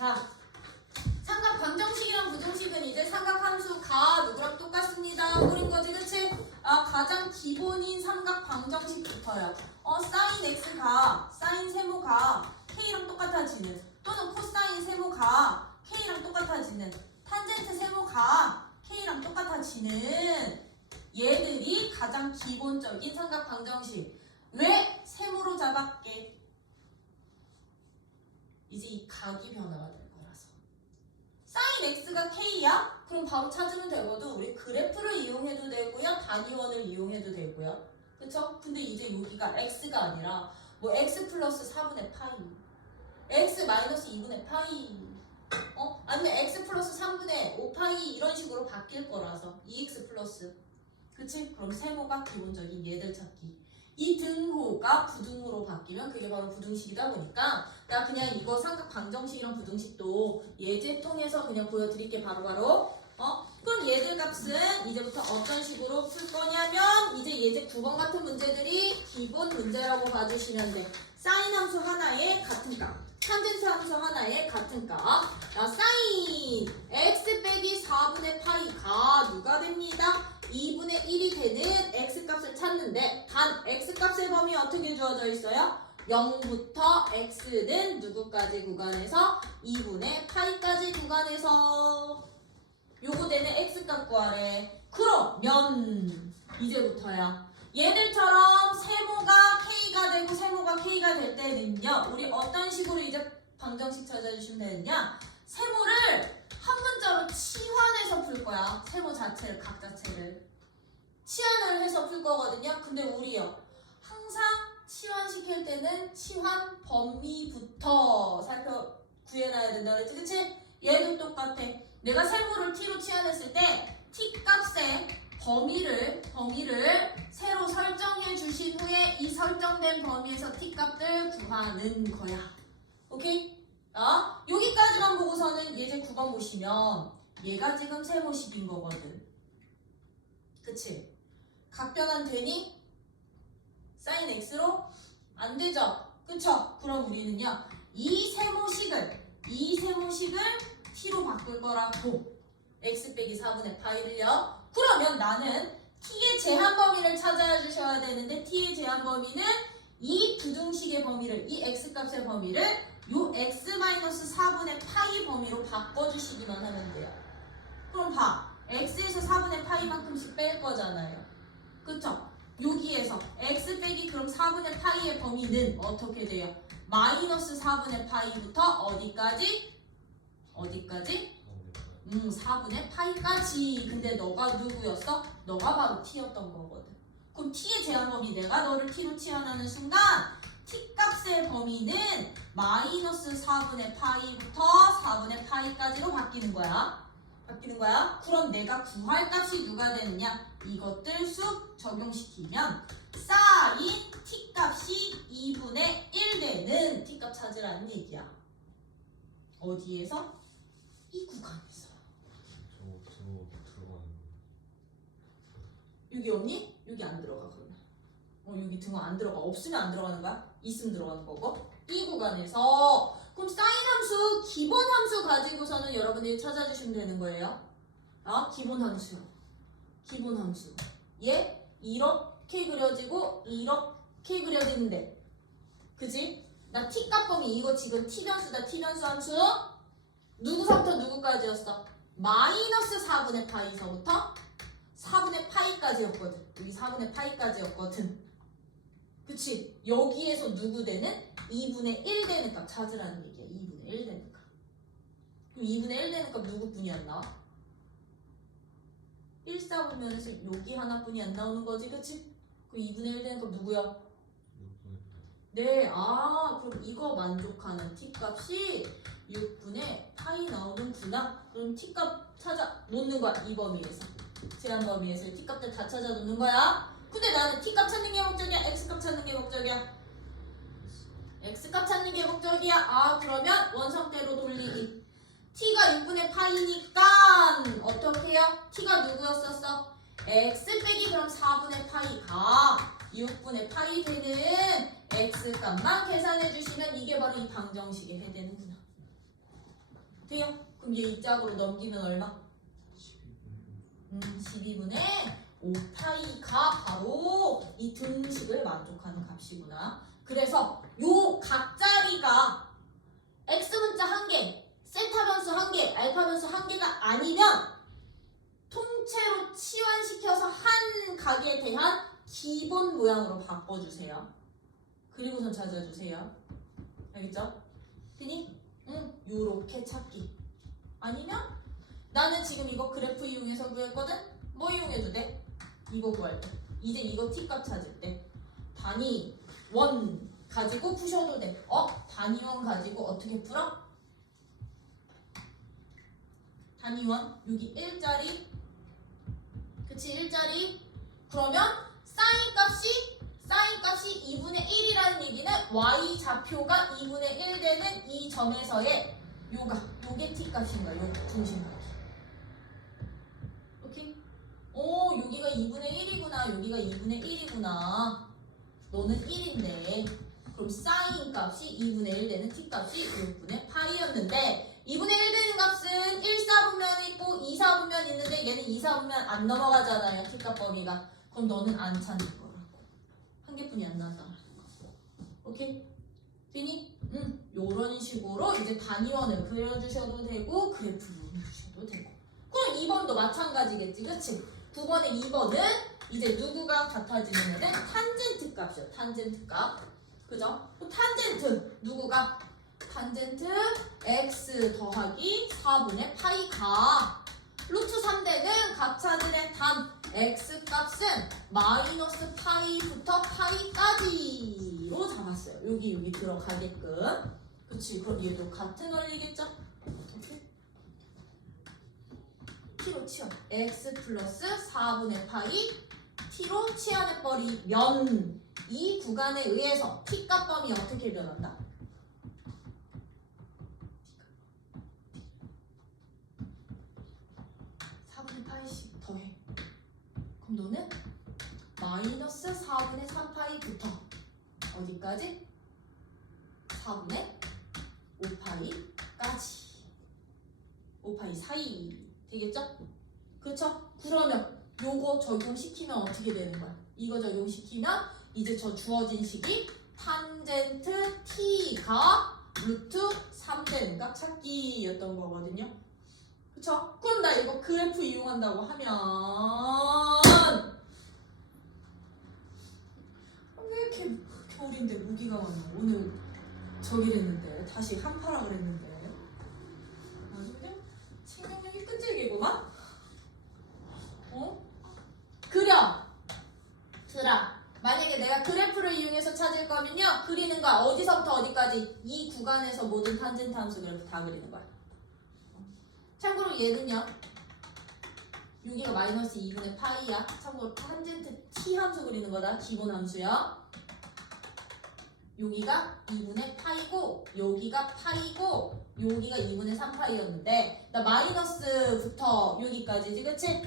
자, 삼각 방정식이랑 부등식은 이제 삼각함수가 누구랑 똑같습니다. 그런 거지, 그치? 가장 기본인 삼각 방정식부터요. 사인 x가, 사인 세모가 k랑 똑같아지는, 또는 코사인 세모가 k랑 똑같아지는, 탄젠트 세모가 k랑 똑같아지는 얘들이 가장 기본적인 삼각 방정식. 왜? 세모로 잡았게. 이제 이 각이 변화가 될 거라서. 사인 x가 k야? 그럼 바로 찾으면 되거든. 우리 그래프를 이용해도 되고요. 단위원을 이용해도 되고요. 그쵸? 근데 이제 여기가 x가 아니라 뭐 x 플러스 4분의 파이, x 마이너스 2분의 파이, 아니면 x 플러스 3분의 5파이 이런 식으로 바뀔 거라서 2x 플러스. 그치? 그럼 세모가 기본적인 얘들 찾기. 이 등호가 부등호로 바뀌면 그게 바로 부등식이다 보니까 나 그냥 이거 삼각 방정식이랑 부등식도 예제 통해서 그냥 보여드릴게 바로바로. 그럼 얘들 값은 이제부터 어떤 식으로 풀 거냐면 이제 예제 9번 같은 문제들이 기본 문제라고 봐주시면 돼. 사인 함수 하나에 같은 값, 탄젠트 함수 하나에 같은 값. 사인 x 빼기 4분의 파이가 누가 됩니다? 2분의 1이 되는 x값을 찾는데 단 x값의 범위 어떻게 주어져 있어요? 0부터 x는 누구까지 구간에서 2분의 파이까지 구간에서 요거 되는 x값 구하래. 그러면 이제부터야 얘들처럼 세모가 k가 되고 세모가 k가 될 때는요 우리 어떤 식으로 이제 방정식 찾아주시면 되느냐, 세모를 한 문자로 치환해서 풀 거야. 세모 자체를, 각 자체를 치환을 해서 풀 거거든요. 근데 우리요 항상 치환시킬 때는 치환 범위부터 구해놔야 된다 그랬지, 그치? 얘도 똑같아. 내가 세모를 t로 치환했을 때 t 값의 범위를 새로 설정해 주신 후에 이 설정된 범위에서 t 값을 구하는 거야. 오케이? 여기까지만 보고서는 예제 9번 보시면 얘가 지금 세모식인 거거든. 그치? 각변환 되니? 사인 x로? 안 되죠? 그쵸? 그럼 우리는요 이 세모식을 t로 바꿀 거라고. x 빼기 4분의 파이를요. 그러면 나는 t의 제한 범위를 찾아 주셔야 되는데 t의 제한 범위는 이 부등식의 범위를, 이 x값의 범위를 요 x-4분의 파이 범위로 바꿔주시기만 하면 돼요. 그럼 봐. x에서 4분의 파이만큼씩 뺄 거잖아요. 그쵸? 여기에서 x 빼기 그럼 4분의 파이의 범위는 어떻게 돼요? 마이너스 4분의 파이부터 어디까지? 4분의 파이까지. 근데 너가 누구였어? 너가 바로 t였던 거거든. 그럼 t의 제한 범위, 내가 너를 t로 치환하는 순간 t 값의 범위는 마이너스 4분의 파이부터 4분의 파이까지로 바뀌는 거야. 그럼 내가 구할 값이 누가 되느냐? 이것들 수 적용시키면 사인 t 값이 2분의 1 되는 t 값 찾으라는 얘기야. 어디에서? 이 구간에서. 여기 없니? 여기 안 들어가 그러면. 여기 등호 안 들어가. 없으면 안 들어가는 거야? 있으면 들어가는 거고. 이 구간에서 그럼 사인 함수, 기본 함수 가지고서는 여러분들이 찾아주시면 되는 거예요. 기본 함수요. 얘 이렇게 그려지고 이렇게 그려지는데, 그지? 나 t 값 범위 이거 지금 t 변수다. t 변수 함수 누구서부터 누구까지였어? 마이너스 4분의 파이서부터 4분의 파이까지였거든. 여기 4분의 파이까지였거든. 그치? 여기에서 누구 되는? 2분의 1 되는 값 찾으라는 얘기야. 2분의 1 되는 값. 그럼 2분의 1 되는 값 누구뿐이 안 나와? 1사분면에서 여기 하나뿐이 안 나오는 거지, 그치? 그럼 2분의 1 되는 값 누구야? 네, 그럼 이거 만족하는 t값이 6분의 파이 나오는구나. 그럼 t값 찾아 놓는 거야. 이 범위에서. 제한 범위에서 t값들 다 찾아 놓는 거야. 근데 나는 t값 찾는 게 목적이야? x값 찾는 게 목적이야? x값 찾는 게 목적이야. 그러면 원성대로 돌리기. t가 6분의 파이니까 어떻게 해요? t가 누구였었어? x 빼기 그럼 4분의 파이가 6분의 파이 되는 x값만 계산해 주시면 이게 바로 이 방정식에 해되는구나. 돼요? 그럼 얘 이 짝으로 넘기면 얼마? 12분의 5파이가 바로 이 등식을 만족하는 값이구나. 그래서 요 각자리가 x문자 1개, 세타 변수 1개, 알파 변수 1개가 아니면 통째로 치환시켜서 한 각에 대한 기본 모양으로 바꿔주세요. 그리고선 찾아주세요. 알겠죠? 되니? 응, 요렇게 찾기. 아니면 나는 지금 이거 그래프 이용해서 구했거든? 뭐 이용해도 돼? 이거 구할 때. 이제 이거 t값 찾을 때 단위 원 가지고 푸셔도 돼. 단위 원 가지고 어떻게 풀어? 단위 원 여기 1짜리 그치 1짜리 그러면 사인 값이 2분의 1이라는 얘기는 y 좌표가 2분의 1 되는 이 점에서의 요게 t 값인가 요 중심값. 오케이? 오 여기가 2분의 1이구나 여기가 2분의 1이구나 너는 1인데 그럼 사인 값이 2분의 1 되는 t 값이 6분의 파이였는데 2분의 1 되는 값은 1사분면이 있고 2사분면 있는데 얘는 2사분면 안 넘어가잖아요 t 값 범위가. 그럼 너는 안 찾는 거라고. 한 개뿐이 안 나왔다. 오케이? 되니? 요런 식으로 이제 단위원을 그려주셔도 되고 그래프를 그려주셔도 되고. 그럼 2번도 마찬가지겠지 그치? 9번에 2번은 이제 누구가 같아지는 거는 탄젠트 값이요. 탄젠트 값. 그죠? 탄젠트 누구가? 탄젠트 x 더하기 4분의 파이가 루트 3대는 각 찾을의 단 x 값은 마이너스 파이부터 파이까지로 잡았어요. 여기 들어가게끔. 그치? 그럼 얘도 같은 원리겠죠? t로 치워. x 플러스 4분의 파이 t로 치환해버리면 이 구간에 의해서 t값 범위 어떻게 변한다? 4분의 파이씩 더해. 그럼 너는 마이너스 4분의 3파이부터 어디까지? 4분의 5파이까지. 5파이 사이 되겠죠? 그쵸? 그러면 요거 적용시키면 어떻게 되는 거야? 이거 적용시키면 이제 저 주어진 식이 탄젠트 t가 루트 3되는 값 찾기였던 거거든요. 그쵸? 그럼 나 이거 그래프 이용한다고 하면 왜 이렇게 겨울인데 모기가 많아? 오늘 저기 됐는데 다시 한파라 그랬는데 아주 그냥 생명력이 끈질기구만? 그려! 만약에 내가 그래프를 이용해서 찾을 거면요 그리는 거야. 어디서부터 어디까지? 이 구간에서 모든 탄젠트 함수 그래프 다 그리는 거야. 참고로 얘는요 여기가 마이너스 2분의 파이야. 참고로 탄젠트 t 함수 그리는 거다. 기본 함수야. 여기가 2분의 파이고 여기가 파이고 여기가 2분의 3파이였는데 나 마이너스부터 여기까지지 그치?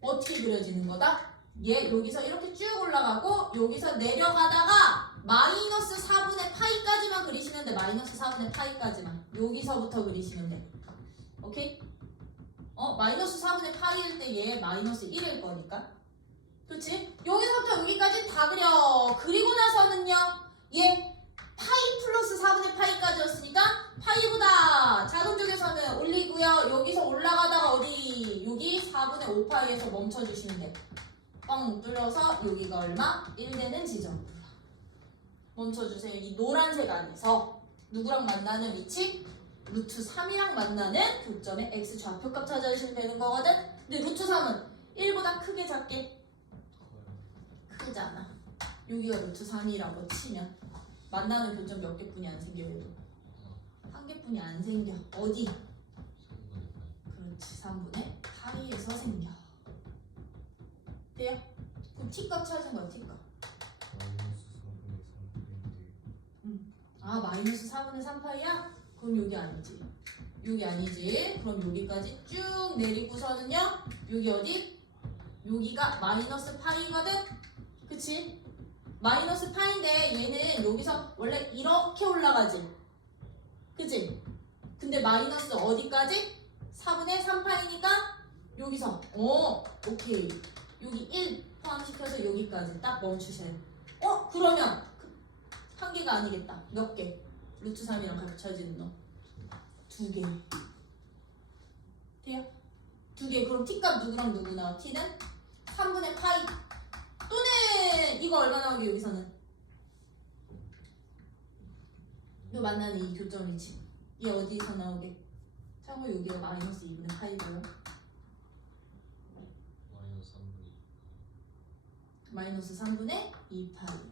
어떻게 그려지는 거다? 얘 여기서 이렇게 쭉 올라가고 여기서 내려가다가 마이너스 4분의 파이까지만 그리시면 돼. 마이너스 4분의 파이까지만 여기서부터 그리시면 돼. 오케이? 마이너스 4분의 파이일 때 얘 마이너스 1일 거니까 그렇지? 여기서부터 여기까지 다 그려. 그리고 나서는요 얘 파이 플러스 4분의 파이까지였으니까 파이보다 작은 쪽에서는 올리고요. 여기서 올라가다가 어디 여기 4분의 5파이에서 멈춰주시면 돼. 뻥 뚫려서 여기가 얼마? 1 되는 지점으로 멈춰주세요. 이 노란색 안에서 누구랑 만나는 위치? 루트 3이랑 만나는 교점의 x 좌표값 찾아주시면 되는 거거든? 근데 루트 3은 1보다 크게 작게? 크잖아. 여기가 루트 3이라고 치면 만나는 교점 몇 개뿐이 안 생겨 얘도? 한 개뿐이 안 생겨. 어디? 그렇지. 3분의 파이에서 생겨. 돼요? 그럼 t값 찾은 거야. t값. 마이너스 4분의 3파이야? 그럼 여기 아니지. 여기 아니지. 그럼 여기까지 쭉 내리고서는요. 여기 어디? 여기가 마이너스 파이거든? 그치? 마이너스 파인데 얘는 여기서 원래 이렇게 올라가지. 그치? 근데 마이너스 어디까지? 4분의 3파이니까 여기서 오케이. 여기 1 포함시켜서 여기까지 딱 멈추세요. 그러면 한 개가 아니겠다. 몇 개? 루트 3이랑 합쳐지는 놈. 2개. 돼요? 2개. 그럼 t값 누구랑 누구 나와? t는 3분의 파이 또는 이거 얼마 나오게 여기서는? 요 만나는 이 교점 위치. 얘 어디서 나오게? 참고로 여기가 마이너스 2분의 파이고요. 마이너스 3분의 2파이.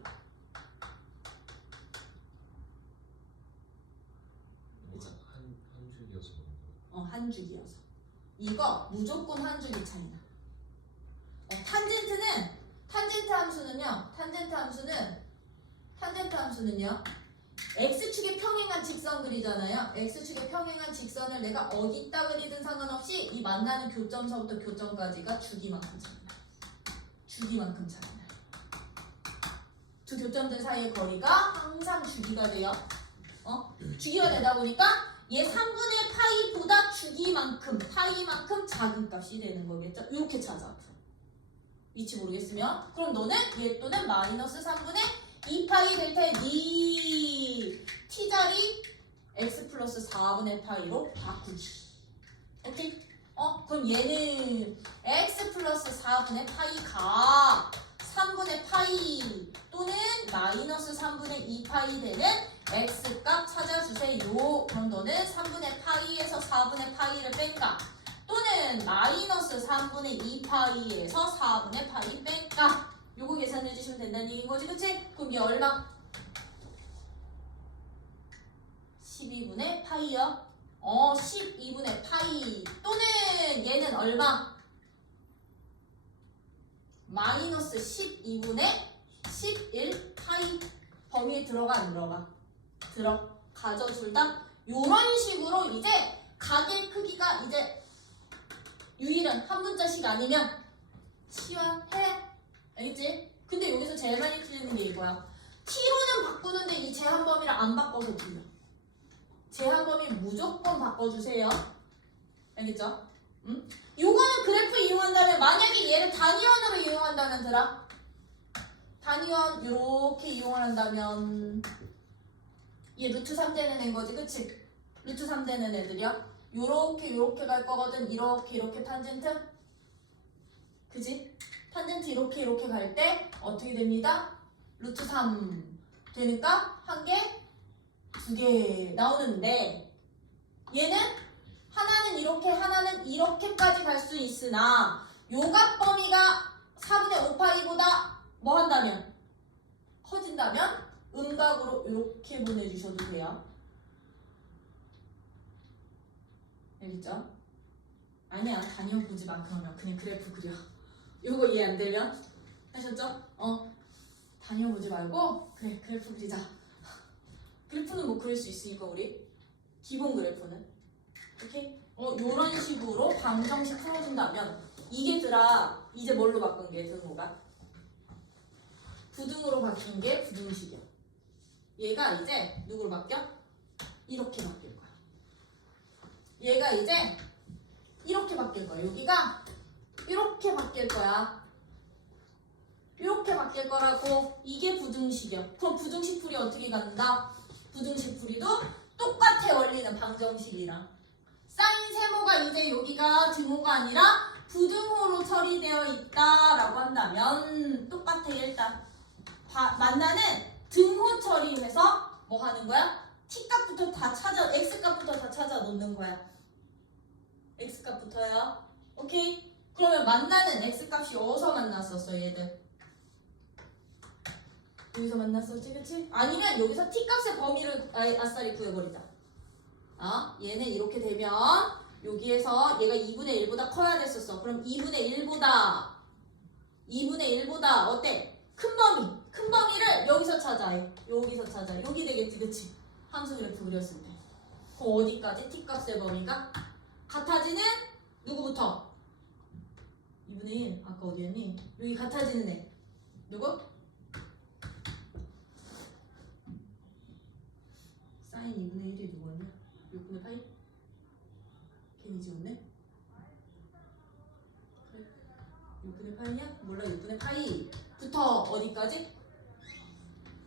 한 줄이어서. 이거 무조건 한 줄이 차이나. 탄젠트 함수는요. x축에 평행한 직선 그리잖아요. x축에 평행한 직선을 내가 어디다 그리든 상관없이 이 만나는 교점서부터 교점까지가 주기만큼 차이나. 주기만큼 차이나. 두 교점들 사이의 거리가 항상 주기가 돼요. 주기가 되다 보니까 얘 3분의 파이보다 주기만큼 파이만큼 작은 값이 되는 거겠죠? 이렇게 찾아. 위치 모르겠으면 그럼 너는 얘 또는 마이너스 3분의 2파이 될 테니 t자리 x 플러스 4분의 파이로 바꾸기. 오케이? 그럼 얘는 x 플러스 4분의 파이가 3분의 파이 또는 마이너스 3분의 2파이 되는 x값 찾아주세요. 그럼 너는 3분의 파이에서 4분의 파이를 뺀가 또는 마이너스 3분의 2파이에서 4분의 파이 뺀가 요거 계산해 주시면 된다는 얘기인 거지, 그치? 그럼 이게 얼마? 12분의 파이요. 12분의 파이 또는 얘는 얼마? 마이너스 12분의 11 파이. 범위에 들어가 안 들어가? 들어가죠. 둘 다 요런 식으로 이제 각의 크기가 이제 유일한 한 문자씩 아니면 치환해. 알겠지? 근데 여기서 제일 많이 틀리는 게 이거야. t로는 바꾸는데 이 제한 범위를 안 바꿔서 틀려. 제한 범위 무조건 바꿔주세요. 알겠죠? 응? 요거는 그래프 이용한다면 만약에 얘를 단위원으로 이용한다면 들아 단위원 이렇게 이용을 한다면 얘 루트 3 되는 애인 거지, 그치? 루트 3 되는 애들이야. 요렇게 갈 거거든. 이렇게 탄젠트. 그지? 탄젠트 이렇게 갈 때 어떻게 됩니다? 루트 3 되니까 한 개, 두 개 나오는데 얘는 하나는 이렇게 하나는 이렇게까지 갈 수 있으나 요각 범위가 4분의 5파이보다 뭐 한다면? 커진다면 음각으로 이렇게 보내주셔도 돼요. 알겠죠? 아니야, 단위원 보지 마. 그러면 그냥 그래프 그려. 요거 이해 안 되면? 하셨죠? 단위원 보지 말고 그래, 그래프 그리자. 그래프는 뭐 그릴 수 있으니까 우리 기본 그래프는 오케이? 요런 식으로 방정식 풀어준다면 이게 들아 이제 뭘로 바꾼 게 등호가? 부등으로 바뀐 게 부등식이야. 얘가 이제 누구로 바뀌어? 이렇게 바뀔 거야. 얘가 이제 이렇게 바뀔 거야. 여기가 이렇게 바뀔 거야. 이렇게 바뀔 거라고. 이게 부등식이야. 그럼 부등식 풀이 어떻게 간다? 부등식 풀이도 똑같아. 원리는 방정식이랑. 사인 세모가 이제 여기가 등호가 아니라 부등호로 처리되어 있다라고 한다면 똑같아. 일단 만나는 등호 처리해서 뭐 하는 거야? t값부터 다 찾아, x값부터 다 찾아 놓는 거야. x값부터요. 오케이? 그러면 만나는 x값이 어디서 만났었어, 얘들? 여기서 만났었지, 그치? 아니면 여기서 t값의 범위를 아싸리 구해버리자. 얘는 이렇게 되면 여기에서 얘가 2분의 1보다 커야 됐었어. 그럼 2분의 1보다 어때? 큰 범위를 여기서 찾아. 여기서 찾아. 여기 되겠지, 그치? 함수 그래프 그렸을 때. 그럼 어디까지? t값의 범위가 같아지는 누구부터? 2분의 1. 아까 어디였니? 여기 같아지는 애. 누구? 사인 2분의 1이 누구였냐? 6분의 파이? 어디까지?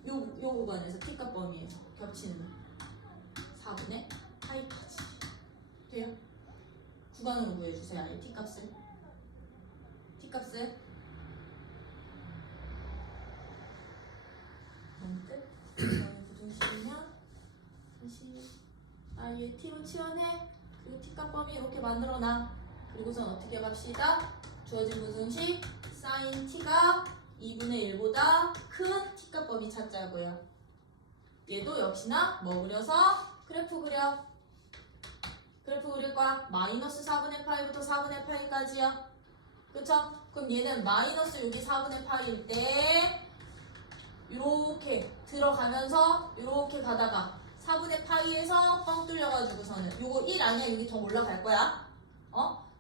요 구간에서 t값 범위에서 겹치는 4분의 파이까지 돼요? 구간으로 구해주세요. 아예 t값을 뭔 뜻? 이거는 부등식이면 다시 아예 t로 치환해. 그리고 t값 범위 이렇게 만들어놔. 그리고선 어떻게 갑시다? 주어진 부등식 sin t가 2분의 1보다 큰 t값 범위 찾자고요. 얘도 역시나 뭐 그려서 그래프 그려. 그래프 그릴 거야. 마이너스 4분의 파이부터 4분의 파이까지요. 그쵸? 그럼 얘는 마이너스 여기 4분의 파이일 때 요렇게 들어가면서 요렇게 가다가 4분의 파이에서 뻥 뚫려가지고서는 요거 1 아니야? 여기 더 올라갈 거야.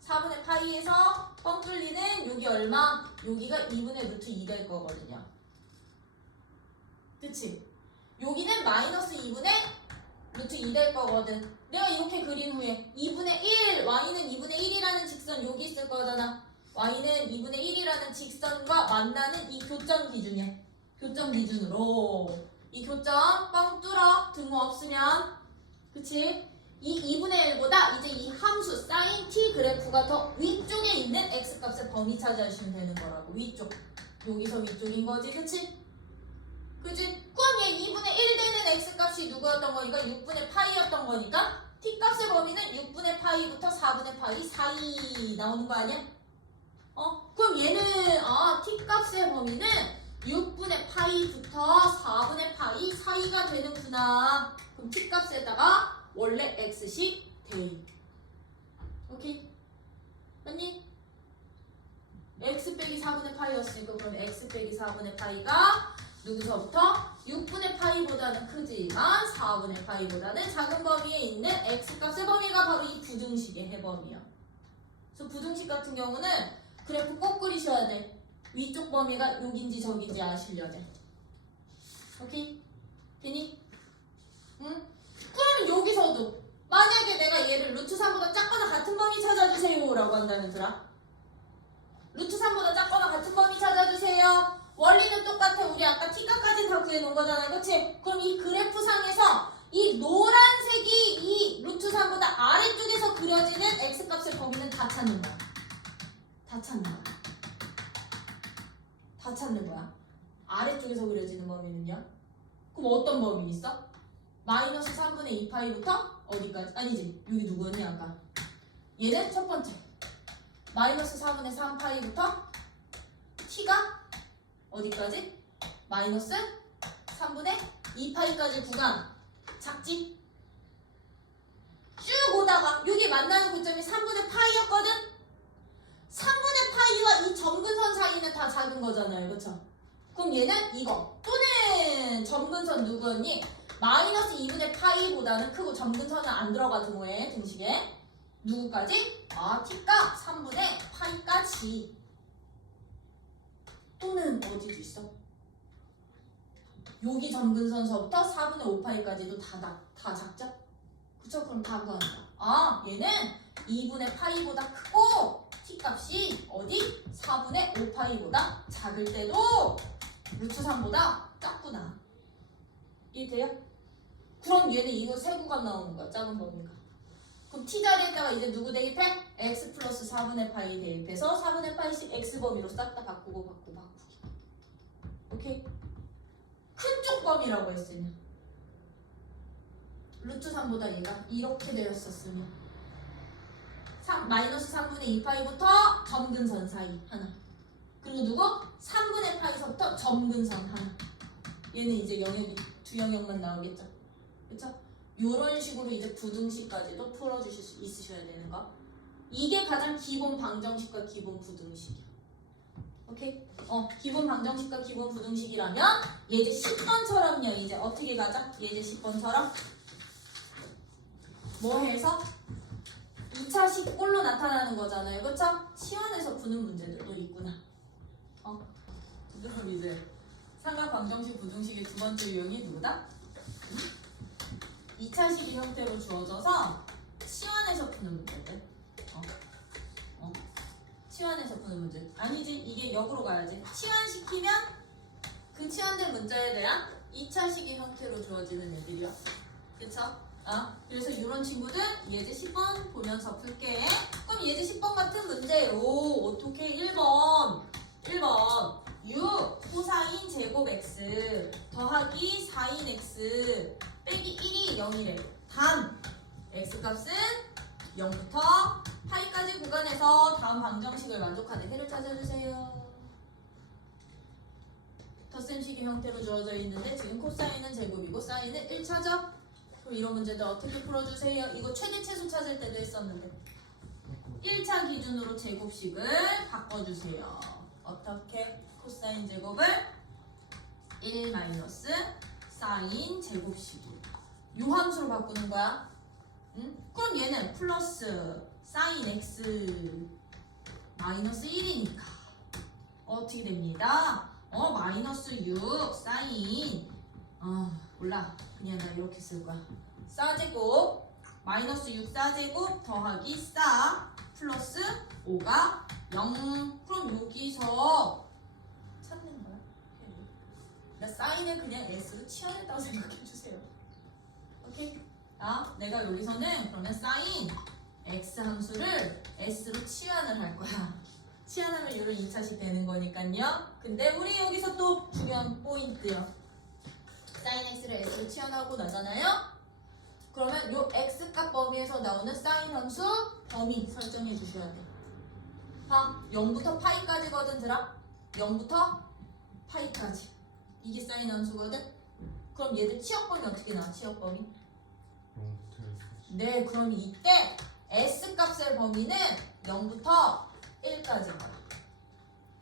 4분의 파이에서 뻥 뚫리는 여기 얼마? 여기가 2분의 루트 2 될 거거든요. 그치? 여기는 마이너스 2분의 루트 2 될 거거든. 내가 이렇게 그린 후에 2분의 1, y는 2분의 1이라는 직선 여기 있을 거잖아. y는 2분의 1이라는 직선과 만나는 이 교점 기준이야. 교점 기준으로 이 교점 뻥 뚫어. 등호 없으면. 그치? 이 2분의 1보다 이제 이 함수 sin t 그래프가 더 위쪽에 있는 x값의 범위 찾아주시면 되는 거라고. 위쪽. 여기서 위쪽인 거지. 그치? 그치? 그럼 얘 2분의 1 되는 x값이 누구였던 거니까 6분의 파이였던 거니까 t값의 범위는 6분의 파이부터 4분의 파이 사이 나오는 거 아니야? 그럼 얘는 t값의 범위는 6분의 파이부터 4분의 파이 사이가 되는구나. 그럼 t값에다가 원래 x식 대입. 오케이? 맞니? x 빼기 4분의 파이였으니까 그럼 x 빼기 4분의 파이가 누구서부터? 6분의 파이보다는 크지만 4분의 파이보다는 작은 범위에 있는 x값의 범위가 바로 이 부등식의 해범위야. 그래서 부등식 같은 경우는 그래프 꼭 그리셔야 돼. 위쪽 범위가 여긴지 저긴지 아시려 돼. 오케이? 되니? 응? 그러면 여기서도 만약에 내가 얘를 루트 3보다 작거나 같은 범위 찾아주세요 라고 한다면 들아 루트 3보다 작거나 같은 범위 찾아주세요. 원리는 똑같아. 우리 아까 t값까지는 다 구해놓은 거잖아. 그치? 그럼 이 그래프상에서 이 노란색이 이 루트 3보다 아래쪽에서 그려지는 x값의 범위는 다 찾는 거야. 다 찾는 거야. 다 찾는 거야. 아래쪽에서 그려지는 범위는요? 그럼 어떤 범위 있어? 마이너스 3분의 2파이부터 어디까지? 아니지. 여기 누구였니 아까? 얘는 첫 번째. 마이너스 4분의 3파이부터 t가 어디까지? 마이너스 3분의 2파이까지 구간. 작지? 쭉 오다가 여기 만나는 고점이 3분의 파이였거든? 3분의 파이와 이 점근선 사이는 다 작은 거잖아요. 그쵸? 그럼 얘는 이거 또는 점근선 누구였니? 마이너스 2분의 파이보다는 크고 점근선은 안 들어가 등호에 등식에 누구까지? t값 3분의 파이까지. 또는 어디도 있어? 여기 점근선서부터 4분의 5파이까지도 다 작죠? 그쵸? 그럼 다 구한다. 얘는 2분의 파이보다 크고 t값이 어디? 4분의 5파이보다 작을 때도 루트 3보다 작구나. 이해돼요? 그럼 얘는 이거 세 구간 나오는 거야. 작은 범위가. 그럼 t 자리에다가 이제 누구 대입해? x 플러스 4분의 파이 대입해서 4분의 파이씩 x 범위로 싹 다 바꾸기. 오케이? 큰 쪽 범위라고 했으면 루트 3보다 얘가 이렇게 되었었으면 마이너스 3분의 2파이부터 점근선 사이 하나. 그리고 누구? 3분의 파이서부터 점근선 하나. 얘는 이제 영역이 두 영역만 나오겠죠? 그쵸? 요런 식으로 이제 부등식까지도 풀어주실 수 있으셔야 되는 거. 이게 가장 기본 방정식과 기본 부등식이야. 오케이? 기본 방정식과 기본 부등식이라면 예제 10번처럼요. 이제 어떻게 가자? 예제 10번처럼 뭐 해서 2차식 꼴로 나타나는 거잖아요. 그쵸? 치환해서 푸는 문제들도 있구나. 그럼 이제 삼각 방정식 부등식의 두 번째 유형이 누구다? 2차식의 형태로 주어져서 치환해서 푸는 문제들. 치환해서 푸는 문제. 아니지, 이게 역으로 가야지. 치환시키면 그 치환된 문자에 대한 2차 식의 형태로 주어지는 애들이야. 그쵸? 그래서 이런 친구들 예제 10번 보면서 풀게. 그럼 예제 10번 같은 문제. 어떻게 1번 6 코사인 제곱 x 더하기 4인 x 빼기 1이 0이래. 단 x값은 0부터 파이까지 구간에서 다음 방정식을 만족하는 해를 찾아주세요. 덧셈식의 형태로 주어져 있는데 지금 코사인은 제곱이고 사인은 1차죠? 그럼 이런 문제도 어떻게 풀어주세요? 이거 최대 최소 찾을 때도 했었는데 1차 기준으로 제곱식을 바꿔주세요. 어떻게? 코사인 제곱을 1 마이너스 사인 제곱식으로 요 함수로 바꾸는 거야. 그럼 얘는 플러스 사인 x 마이너스 1이니까 어떻게 됩니다? 마이너스 6 사인 몰라 그냥 나 이렇게 쓸 거야. 사제곱 마이너스 6 사제곱 더하기 사 플러스 5가 0. 그럼 여기서 찾는 거야. 그러니까 사인을 그냥 s로 치환했다고 생각해주세요. 오케이? 내가 여기서는 그러면 사인 x 함수를 s로 치환을 할 거야. 치환하면 이런 2차식 되는 거니까요. 근데 우리 여기서 또 중요한 포인트요. 사인 x를 s로 치환하고 나잖아요. 그러면 요 x값 범위에서 나오는 사인 함수 범위 설정해 주셔야 돼. 0부터 파이까지거든 들아. 0부터 파이까지. 이게 사인 함수거든. 그럼 얘들 치역범위 어떻게 나와? 치역범위? 0부터 네, 그럼 이때 S값의 범위는 0부터 1까지.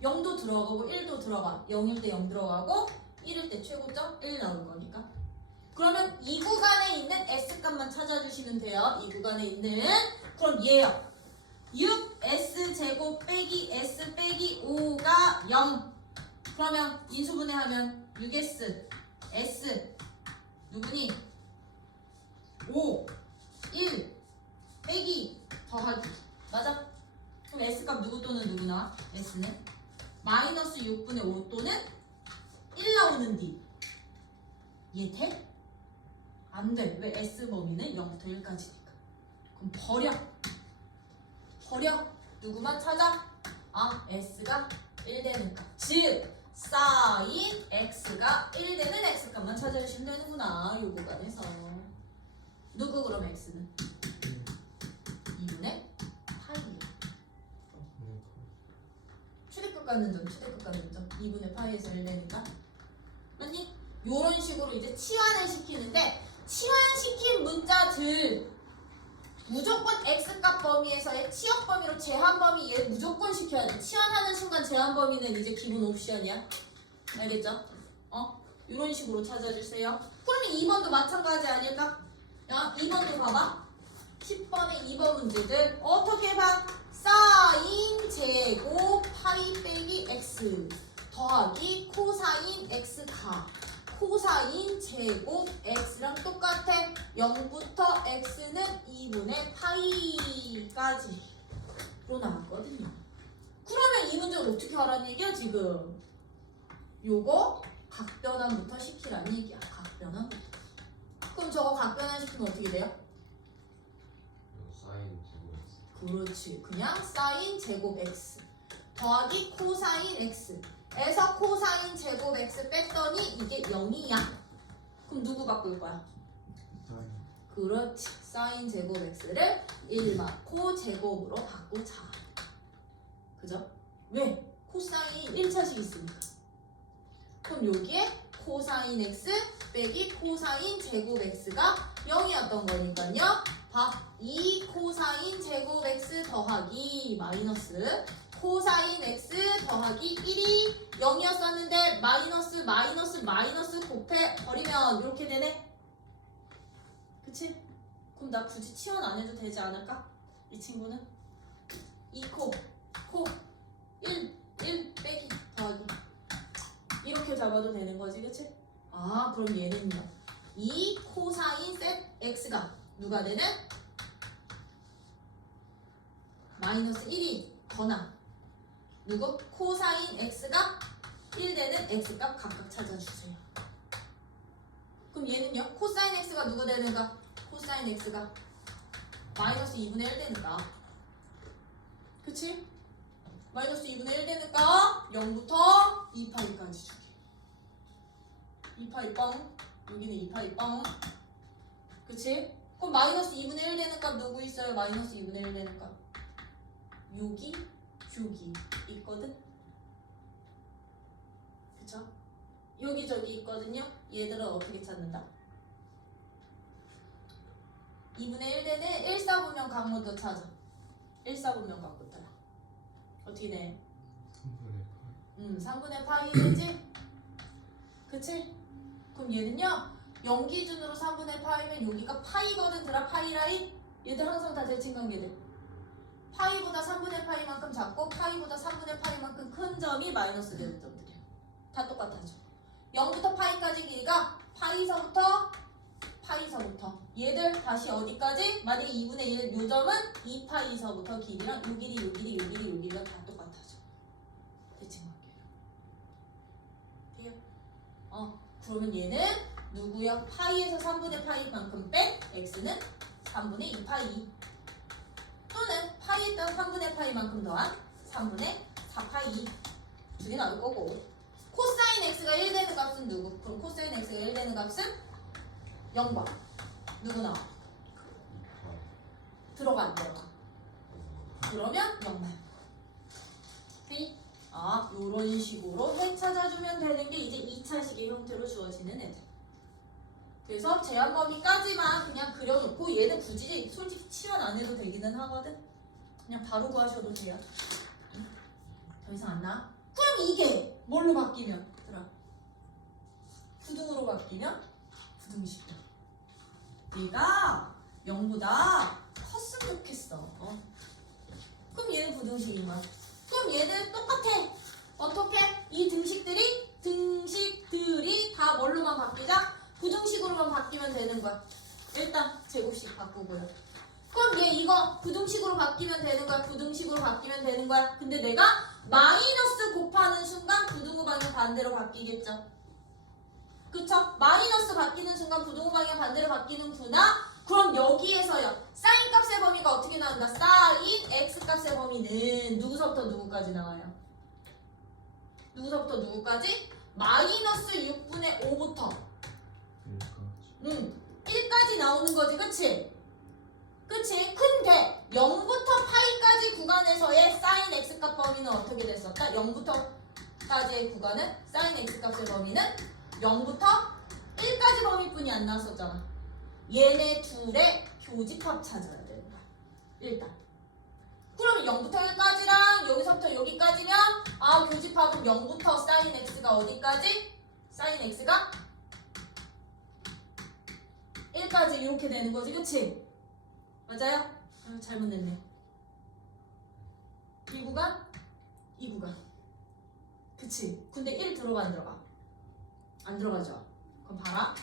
0도 들어가고 1도 들어가. 0일 때 0 들어가고 1일 때 최고점 1 나올 거니까. 그러면 이 구간에 있는 S값만 찾아주시면 돼요. 이 구간에 있는. 그럼 얘요. 6S제곱 빼기 S 빼기 5가 0. 그러면 인수분해하면 6S S 누구니? 5 1 빼기 더하기 맞아? 그럼 S값 누구 또는 누구 나와? S는 마이너스 6분의 5 또는 1 나오는디 얘 돼? 안 돼. 왜? S 범위는 0부터 1까지니까. 그럼 버려. 누구만 찾아? S가 1 되는 값. 즉 사인 x가 1 되는 x값만 찾아주시면 되는구나. 요 구간에서. 누구 그럼 x는? 2분의 파이예요. 최대값 갖는 점 2분의 파이에서 1 되니까. 맞니? 요런 식으로 이제 치환을 시키는데 치환시킨 문자들 무조건 x값 범위에서의 치역 범위로 제한 범위 얘 무조건 시켜야 돼. 치환하는 순간 제한 범위는 이제 기본 옵션이야. 알겠죠? 이런 식으로 찾아주세요. 그러면 2번도 마찬가지 아닐까? 2번도 봐봐. 10번의 2번 문제들 어떻게 봐? 사인 제곱 파이 빼기 x 더하기 코사인 x가 코사인 제곱 x랑 똑같아. 0부터 x는 2분의 파이까지로 나왔거든요. 그러면 이 문제를 어떻게 하라는 얘기야 지금? 요거 각변환부터 시키라는 얘기야. 각변환부터. 그럼 저거 각변환 시키면 어떻게 돼요? 사인 제곱 x. 그렇지. 그냥 사인 제곱 x 더하기 코사인 x 에서 코사인 제곱 x 뺐더니 이게 0이야. 그럼 누구 바꿀 거야? 사인. 그렇지. 사인 제곱 x를 1마코 제곱으로 바꾸자. 그죠? 왜? 코사인 1차식 있으니까. 그럼 여기에 코사인 x 빼기 코사인 제곱 x가 0이었던 거니까요. 봐. 2 코사인 제곱 x 더하기 마이너스 코사인 x 더하기 1이 0이었었는데 마이너스 곱해 버리면 이렇게 되네. 그치? 그럼 나 굳이 치환 안 해도 되지 않을까? 이 친구는 2코 1 빼기 더하기 이렇게 잡아도 되는 거지. 그치? 그럼 얘는요 2 코사인 셋 x가 누가 되는? 마이너스 1이 더나 누구? 코사인 x가 1되는 x값 각각 찾아주세요. 그럼 얘는요? 코사인 x가 누가 되는가? 코사인 x가 마이너스 2분의 1 되는가? 그치? 마이너스 2분의 1 되니까 0부터 2파이까지 주게. 2파이 뻥. 여기는 2파이 뻥. 그치? 그럼 마이너스 2분의 1 되는 값 누구 있어요? 마이너스 2분의 1 되는 값. 여기 있거든? 그쵸? 여기저기 있거든요? 얘들은 어떻게 찾는다? 2분의 1 되는 1사분면 각부터 찾아. 1사분면 각부터야. 어떻게 돼? 3분의 파이 되지? 그치? 그럼 얘는요 0 기준으로 3분의 파이면 여기가 파이거든. 들아 파이라인. 얘들 항상 다 대칭관계들. 파이보다 3분의 파이만큼 작고 파이보다 3분의 파이만큼 큰 점이 마이너스 되는 점들이야. 다 똑같아져. 0부터 파이까지 길이가 파이서부터 얘들 다시 어디까지? 만약에 2분의 1 요점은 2파이서부터 길이랑 요 길이가 다 똑같아져. 대칭관계. 돼요? 그러면 얘는 누구야? 파이에서 3분의 파이만큼 뺀 x는 3분의 2파이 또는 파이에다 3분의 파이만큼 더한 3분의 4파이 두 개 나올 거고 코사인 x가 1 되는 값은 누구? 그럼 코사인 x가 1 되는 값은 0번 누구 나와? 들어가 안 들어가? 그러면 0번 요런 식으로 해 찾아주면 되는 게 이제 2차식의 형태로 주어지는 애들. 그래서 제한 범위까지만 그냥 그려놓고 얘는 굳이 솔직히 치환 안 해도 되기는 하거든. 그냥 바로 구하셔도 돼요. 더 이상 안 나? 그럼 이게 뭘로 바뀌면? 부등으로 바뀌면 부등식이야. 얘가 0보다 컸으면 좋겠어. 그럼 얘는 부등식이만. 그럼 얘는 똑같아. 어떻게? 이 등식들이 다 뭘로만 바뀌자? 부등식으로만 바뀌면 되는 거야. 일단 제곱식 바꾸고요. 그럼 얘 이거 부등식으로 바뀌면 되는 거야. 부등식으로 바뀌면 되는 거야. 근데 내가 마이너스 곱하는 순간 부등호 방향 반대로 바뀌겠죠. 그쵸? 마이너스 바뀌는 순간 부등호 방향 반대로 바뀌는구나. 그럼 여기에서요. 사인 값의 범위가 어떻게 나온다? 사인 x 값의 범위는 누구서부터 누구까지 나와요? 누구서부터 누구까지? 마이너스 6분의 5부터 1까지 나오는 거지. 그치? 그치? 근데 0부터 파이까지 구간에서의 사인 x값 범위는 어떻게 됐었다? 0부터까지의 구간은 사인 x값의 범위는 0부터 1까지 범위뿐이 안 나왔었잖아. 얘네 둘의 교집합 찾아야 되는 거야. 일단 그러면 0부터 1까지랑 여기서부터 여기까지면 교집합은 0부터 사인 x가 어디까지? 사인 x가 1까지 이렇게 되는 거지. 그치? 맞아요? 잘못 냈네. 이 구간? 이 구간. 그치? 근데 1 들어가 안 들어가? 안 들어가죠? 그럼 봐라.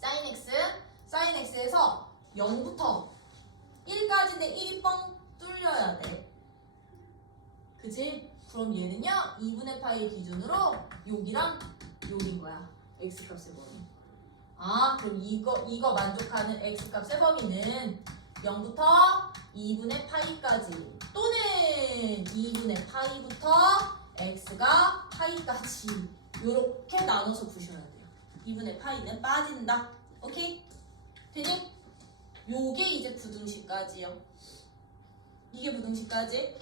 사인 x에서 0부터 1까지인데 1이 뻥 뚫려야 돼. 그치? 그럼 얘는요 2분의 파이 기준으로 여기랑 여기인 거야. x값의 범위. 그럼 이거 만족하는 x값의 범위는 0부터 2분의 파이까지 또는 2분의 파이부터 x가 파이까지 요렇게 나눠서 푸셔야 돼요. 2분의 파이는 빠진다. 오케이? 되니? 요게 이제 부등식까지요. 이게 부등식까지.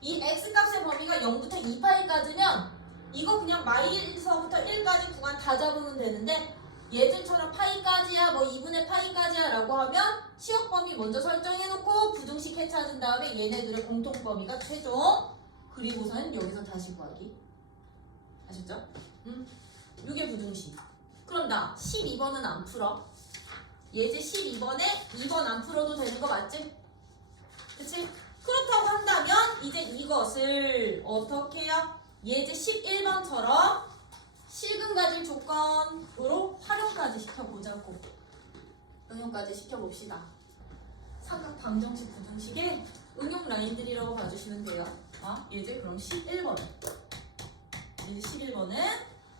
이 x값의 범위가 0부터 2파이까지면 이거 그냥 마이서부터 1까지 구간 다 잡으면 되는데 얘들처럼 파이까지야 뭐 2분의 파이까지야 라고 하면 시역 범위 먼저 설정해놓고 부등식 해 찾은 다음에 얘네들의 공통 범위가 최종 그리고선 여기서 다시 구하기. 아셨죠? 이게 부등식. 그럼 나 12번은 안 풀어. 예제 12번에 2번 안 풀어도 되는 거 맞지? 그치? 그렇다고 한다면 이제 이것을 어떻게 해요? 예제 11번처럼 실근 가질 조건으로 활용까지 시켜보자고. 응용까지 시켜봅시다. 삼각 방정식 부등식의 응용 라인들이라고 봐주시면 돼요. 예제 그럼 11번. 이제 11번은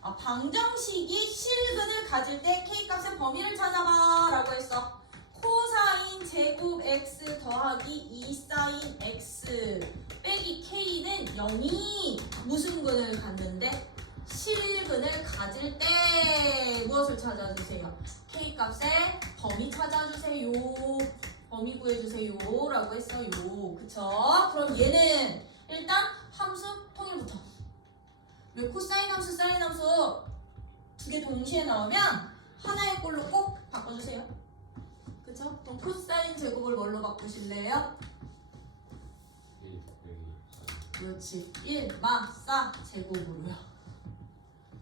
방정식이 실근을 가질 때 K값의 범위를 찾아봐 라고 했어. 코사인 제곱 X 더하기 2 사인 X 빼기 K는 0이 무슨 근을 갖는데? 실근을 가질 때 무엇을 찾아주세요? K값의 범위 찾아주세요. 범위 구해주세요 라고 했어요. 그쵸? 그럼 얘는 일단 함수 통일부터. 왜 코사인 함수, 사인 함수 두 개 동시에 나오면 하나의 꼴로 꼭 바꿔주세요. 그쵸? 그럼 코사인 제곱을 뭘로 바꾸실래요? 1 빼기 그렇지. 1 마사 제곱으로요.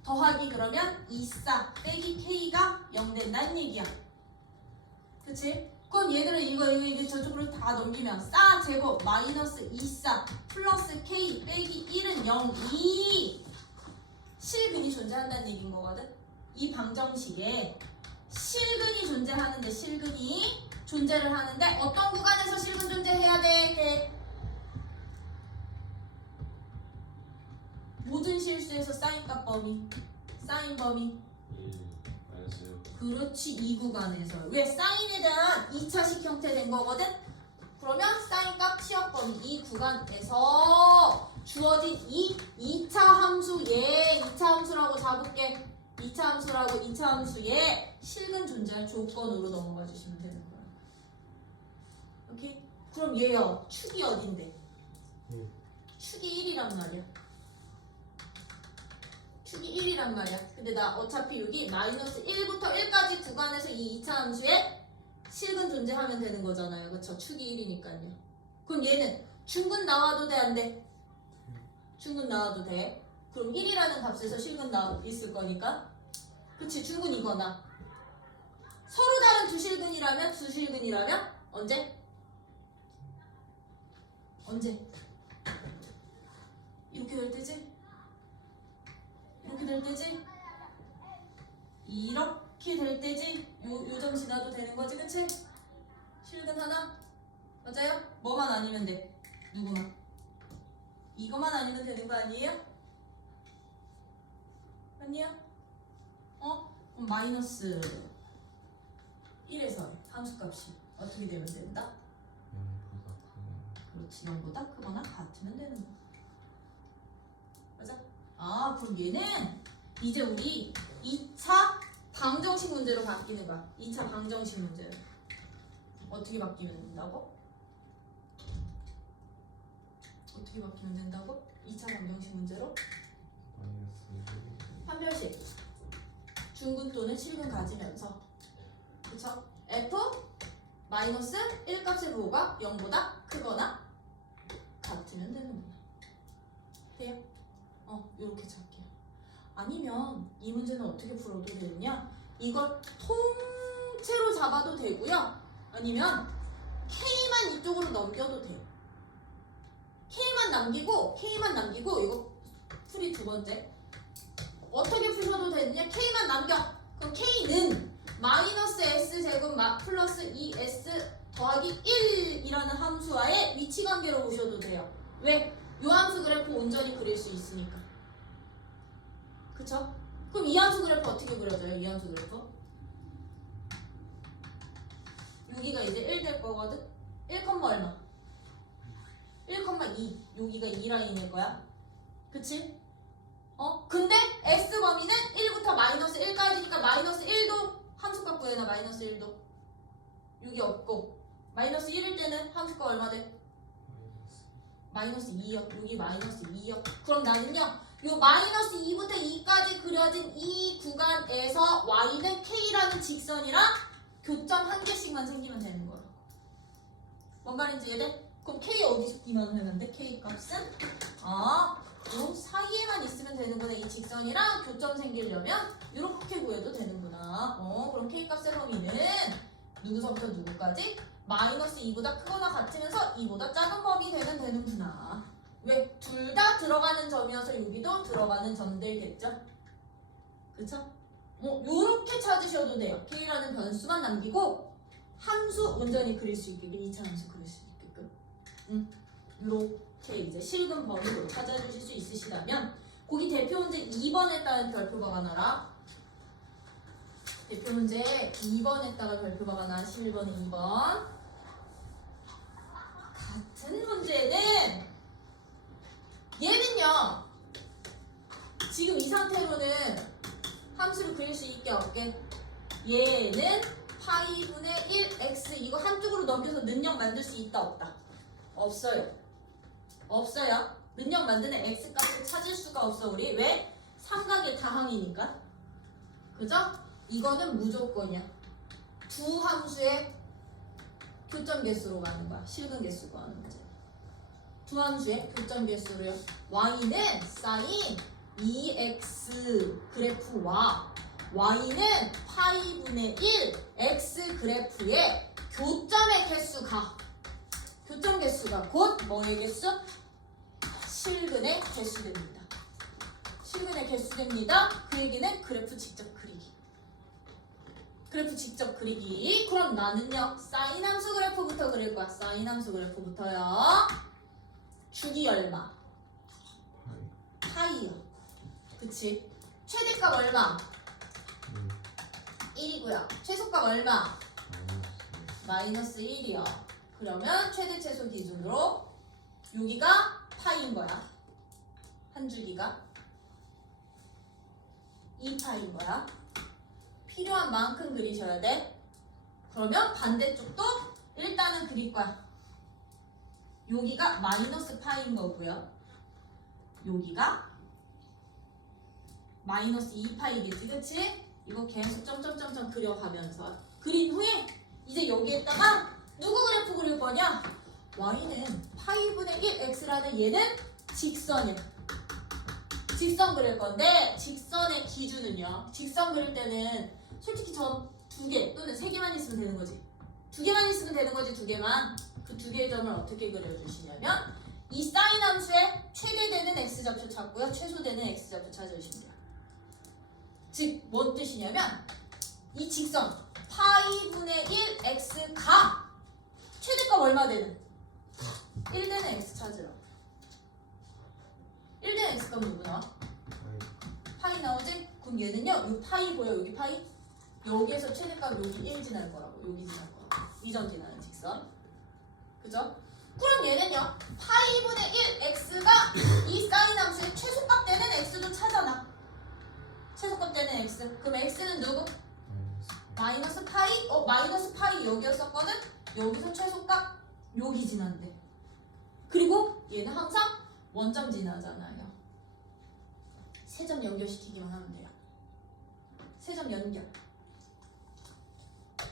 더하기 그러면 2사 빼기 K가 0 된다는 얘기야. 그치? 그럼 얘들은 이거 저쪽으로 다 넘기면 싸 제곱 마이너스 2사 플러스 K 빼기 1은 0, 2 실근이 존재한다는 얘기인 거거든. 이 방정식에 실근이 존재하는데 실근이 존재를 하는데 어떤 구간에서 실근 존재해야 돼? 모든 실수에서 사인값 범위, 사인 범위 1 마이너스 그렇지. 이 구간에서 왜 사인에 대한 2차식 형태된 거거든. 그러면 사인값 취업 범위 이 구간에서 주어진 이 2차 함수 얘 2차 함수라고 잡을게. 2차 함수라고 2차 함수에 실근 존재할 조건으로 넘어가 주시면 되는 거야. 오케이? 그럼 얘요. 축이 어딘데? 축이 1이란 말이야. 축이 1이란 말이야. 근데 나 어차피 여기 마이너스 1부터 1까지 구간에서 이 2차 함수에 실근 존재하면 되는 거잖아요. 그쵸? 축이 1이니까요. 그럼 얘는 중근 나와도 돼? 안 돼? 중근 나와도 돼. 그럼 1이라는 값에서 실근 있을 거니까. 그치? 중근이거나. 서로 다른 두 실근이라면 언제? 이렇게 될 때지? 이렇게 될 때지? 이렇게 될 때지? 요 점 지나도 되는 거지, 그치? 실근 하나? 맞아요? 뭐만 아니면 돼? 누구만? 이거만 아니면 되는 거 아니에요? 아니야? 그럼 마이너스 1에서 함수값이 어떻게 되면 된다? 0보다 크고 그렇지, 0보다 크거나 같으면 되는 거. 맞아? 그럼 얘는 이제 우리 2차 방정식 문제로 바뀌는 거야. 2차 방정식 문제로. 어떻게 바뀌면 된다고? 어떻게 바뀌면 된다고? 2차 방정식 문제로? 마이너스 1 판별식. 중근 또는 실근 가지면서. 그쵸? F 마이너스 1 값의 로가 0보다 크거나 같으면 되는 거야. 돼요? 요렇게 잡게요. 아니면 이 문제는 어떻게 풀어도 되느냐? 이걸 통째로 잡아도 되고요. 아니면 K만 이쪽으로 넘겨도 돼요. K만 남기고 이거 풀이 두 번째. 어떻게 푸셔도 되느냐? K만 남겨. 그럼 K는 마이너스 S제곱 플러스 2S 더하기 1이라는 함수와의 위치관계로 보셔도 돼요. 왜? 요 함수 그래프 온전히 그릴 수 있으니까. 그쵸? 그럼 이 함수 그래프 어떻게 그려져요? 이 함수 그래프? 여기가 이제 1 될 거거든? 1, 얼마? 1,2 여기가 2라인일 거야. 그치? 근데 S 범위는 1부터 마이너스 1까지니까 마이너스 1도 함수값 구해놔. 마이너스 1도 여기 없고 마이너스 1일 때는 함수값 얼마 돼? 마이너스 2요. 여기 마이너스 2요. 그럼 나는요 요 마이너스 2부터 2까지 그려진 이 구간에서 y는 k라는 직선이랑 교점 한 개씩만 생기면 되는 거야. 뭔 말인지 이해돼? 그럼 k 어디서 기만하면 돼? k 값은? 요 사이에만 있으면 되는구나. 이 직선이랑 교점 생기려면 이렇게 구해도 되는구나. 그럼 k 값의 범위는 누구서부터 누구까지? 마이너스 2보다 크거나 같으면서 2보다 작은 범위 되는구나. 왜? 둘 다 들어가는 점이어서 여기도 들어가는 점들겠죠? 그쵸? 요렇게 찾으셔도 돼요. k라는 변수만 남기고 함수 온전히 그릴 수 있게끔 2차 함수 그릴 수 있게끔 요렇게 이제 실근 범위로 찾아주실 수 있으시다면 거기 대표 문제 2번에다가 별표가 나라. 대표 문제 2번에다가 별표가 나. 11번에 2번. 같은 문제는 얘는요. 지금 이 상태로는 함수를 그릴 수 있게 없게. 얘는 파이분의 1x 이거 한쪽으로 넘겨서 능력 만들 수 있다 없다? 없어요. 없어요. 능력 만드는 x 값을 찾을 수가 없어 우리. 왜? 삼각의 다항이니까. 그죠? 이거는 무조건이야. 두 함수의 교점 개수로 가는 거야. 실근 개수 구하는 문제. 두 함수의 교점 개수로요. y는 sin 2x 그래프와 y는 파이분의 1 x 그래프의 교점의 개수가 교점 개수가 곧 뭐의 개수? 실근의 개수됩니다. 실근의 개수됩니다. 그 얘기는 그래프 직접 그리기. 그래프 직접 그리기. 그럼 나는요 사인 함수 그래프부터 그릴 거야. 사인 함수 그래프부터요. 주기 얼마? 파이요. 그치? 최대값 얼마? 1이고요. 최소값 얼마? 마이너스 1이요. 그러면 최대 최소 기준으로 여기가 파이인 거야. 한 주기가 2파이인 거야. 필요한 만큼 그리셔야 돼. 그러면 반대쪽도 일단은 그릴 거야. 여기가 마이너스 파이인 거고요. 여기가 마이너스 2파이겠지, 그치? 이거 계속 점점점점 그려가면서 그린 후에 이제 여기에다가 누구 그래프 그릴 거냐? y는 파이분의 1x라는 얘는 직선이야. 직선 그릴 건데 직선의 기준은요. 직선 그릴 때는 솔직히 전 2개 또는 3개만 있으면 되는 거지. 2개만 있으면 되는 거지. 2개만. 그 2개의 점을 어떻게 그려주시냐면 이 사인 함수의 최대되는 x좌표 찾고요. 최소되는 x좌표 찾으시면 돼요. 즉, 뭔 뜻이냐면 이 직선 파이분의 1x가 최대값 얼마 되는? 1되는 x 찾으러. 1되는 x값 누구 나와? 파이 나오지? 그럼 얘는요. 요 파이 보여? 여기 파이? 여기에서 최대값 여기 1 지날 거라고. 여기 지날 거라고. 이 점 지나는 직선. 그죠? 그럼 얘는요. 파이분의 1x가 이 사인 함수의 최소값 되는 x도 찾아놔. 최소값 되는 x. 그럼 x는 누구? 마이너스 파이? 마이너스 파이 여기였었거든? 여기서 최소값 여기 지난대. 그리고 얘는 항상 원점 지나잖아요. 세 점 연결시키기만 하면 돼요. 세 점 연결.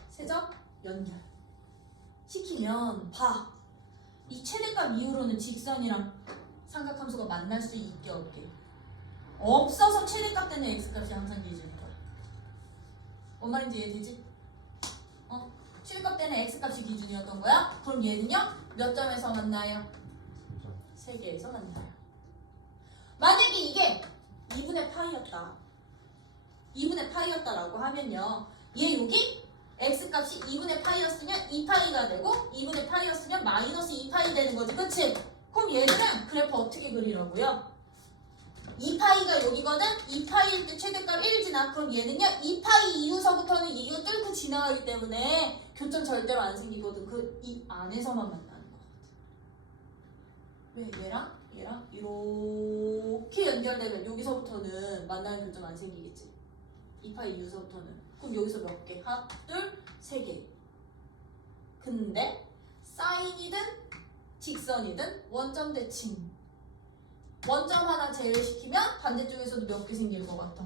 세 점 연결. 시키면 봐. 이 최대값 이후로는 직선이랑 삼각함수가 만날 수 있게 없게. 없어서 최대값 되는 x값이 항상 기준인 거야. 뭔 말인지 이해되지? 최대값 되는 x값이 기준이었던 거야. 그럼 얘는요? 몇 점에서 만나요? 3개에서 만나요. 만약에 이게 2분의 파이였다. 2분의 파이였다라고 하면요. 얘 여기 x값이 2분의 파이였으면 2파이가 되고 2분의 파이였으면 마이너스 2파이 되는 거지. 그치? 그럼 얘들은 그래프 어떻게 그리라고요? 2파이가 여기거든? 2파이일 때 최대값 1 지나. 그럼 얘는요 2파이 이후서부터는 이거 뚫고 지나가기 때문에 교점 절대로 안 생기거든. 그 이 안에서만 만나는 거 같아. 왜? 얘랑 이렇게 연결되면 여기서부터는 만나는 교점 안 생기겠지. 2파이 이후서부터는. 그럼 여기서 몇 개? 하나, 둘, 3개. 근데 사인이든 직선이든 원점 대칭. 원점 하나 제외시키면 반대쪽에서도 몇 개 생길 것 같아?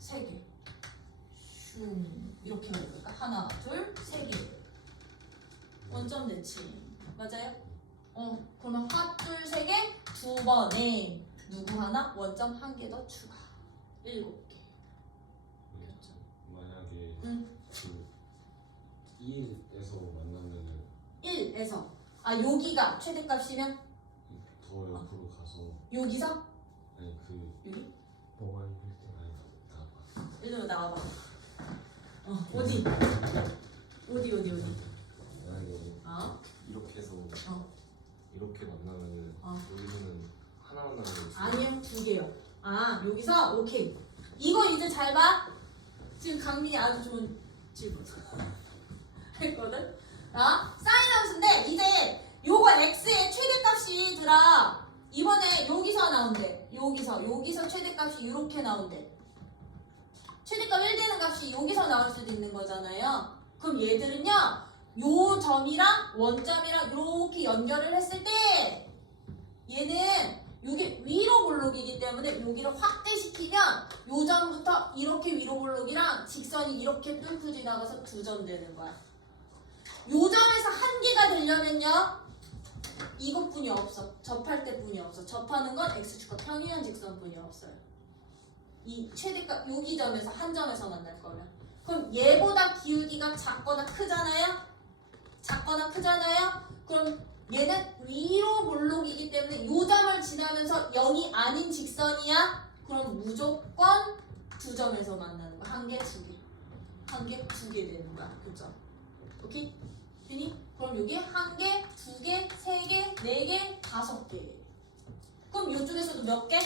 3개. 이렇게 해볼까? 하나, 둘, 3개. 원점 대칭. 맞아요? 그러면 하나, 둘, 3개 2번에 누구 하나? 원점 1개 더 추가. 7개. 만약에 응. 그 1에서 만나면은 1에서 여기가 최대값이면 더 옆으로 가서 여기서 아니 그 여기? 뭐가 있을 때 아니 나가 일로 나와봐. 어디? 어디? 만약에 어? 이렇게 해서 어. 이렇게 만나면은 어. 여기서는 하나만 남은 아니요, 두 개요. 아, 여기서 오케이. 이거 이제 잘 봐. 지금 강민이 아주 좋은 질문 했거든. 사인 함수인데 이제 요거 x의 최대값이더라. 이번에 여기서 나온대. 여기서 최대값이 이렇게 나온대. 최대값 1 되는 값이 여기서 나올 수도 있는 거잖아요. 그럼 얘들은요, 요 점이랑 원점이랑 이렇게 연결을 했을 때 얘는 이게 위로 볼록이기 때문에 여기를 확대시키면 요 점부터 이렇게 위로 볼록이랑 직선이 이렇게 뚫고 지나가서 두 점 되는 거야. 요 점에서 한 개가 되려면요, 이것뿐이 없어. 접할 때뿐이 없어. 접하는 건 x축과 평행한 직선뿐이 없어요. 이 최대값 여기 점에서 한 점에서 만날 거면, 그럼 얘보다 기울기가 작거나 크잖아요. 그럼 얘는 위로 볼록이기 때문에 요 점을 지나면서 0이 아닌 직선이야. 그럼 무조건 두 점에서 만나는 거야. 한 개, 두 개. 한 개, 두 개 되는 거야. 그죠? 오케이? 되니? 그럼 여기 한 개, 두 개, 세 개, 네 개, 다섯 개. 그럼 이쪽에서도 몇 개?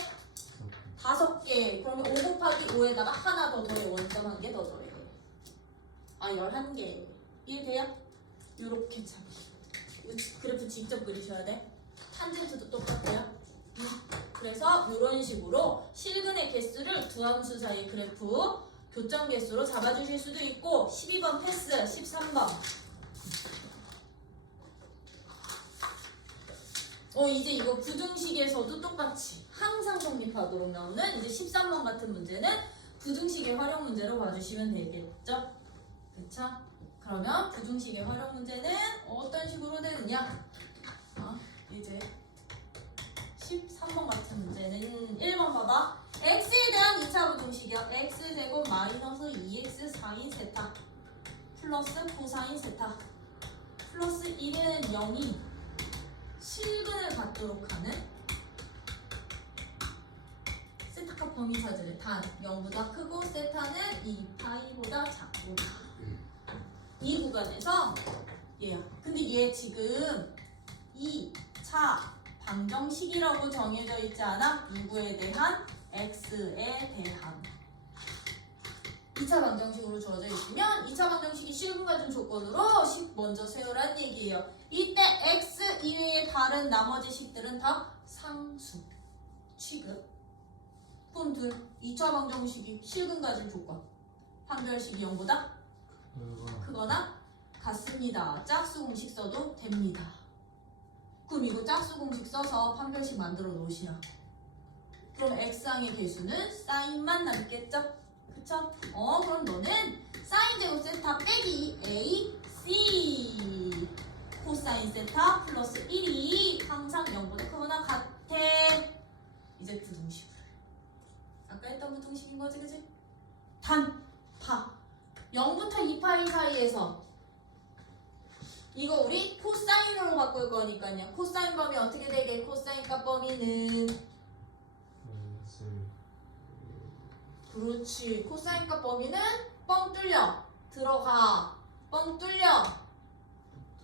다섯 개. 그러면 5 곱하기 5에다가 하나 더 더해. 원점 한 개 더 더해. 11개. 이해돼요? 요렇게 잡으시면 돼. 그래프 직접 그리셔야 돼. 탄젠트도 똑같아요. 그래서 이런 식으로 실근의 개수를 두 함수 사이 그래프 교점 개수로 잡아주실 수도 있고, 12번 패스, 13번. 이제 이거 부등식에서도 똑같이 항상 성립하도록 나오는 이제 13번 같은 문제는 부등식의 활용 문제로 봐주시면 되겠죠? 그쵸? 그러면 부등식의 활용 문제는 어떤 식으로 되느냐? 이제 13번 같은 문제는 1번 봐봐. x에 대한 2차 부등식이요. x제곱 마이너스 2x 사인 세타 플러스 코사인 세타 플러스 1은 0이 실근을 갖도록 하는 세타값 범위 찾으래. 단 0보다 크고 세타는 2파이보다 작고. 이 구간에서 얘야. 근데 얘 지금 2차 방정식이라고 정해져 있지 않아? 누구에 대한? x에 대한. 2차 방정식으로 주어져 있으면 2차 방정식이 실근 가진 조건으로 식 먼저 세우란 얘기예요. 이때 x 이외의 다른 나머지 식들은 다 상수 취급. 그럼 2차 방정식이 실근 가진 조건. 판별식이 0보다 크거나 같습니다. 짝수 공식 써도 됩니다. 그럼 이거 짝수 공식 써서 판별식 만들어 놓으시라. 그럼 x항의 개수는 사인만 남겠죠? 그쵸? 그럼 너는 사인 제곱 세타 빼기 a, c 코사인 세타 플러스 1이 항상 0보다 크거나 같아. 이제 부등식으로. 아까 했던 부등식인 거지, 그치? 단, 파. 0부터 2파이 사이에서 이거 우리 코사인으로 바꿀 거니까요. 코사인 범위 어떻게 되게? 코사인 값 범위는 그렇지. 코사인 값 범위는 뻥 뚫려 들어가. 뻥 뚫려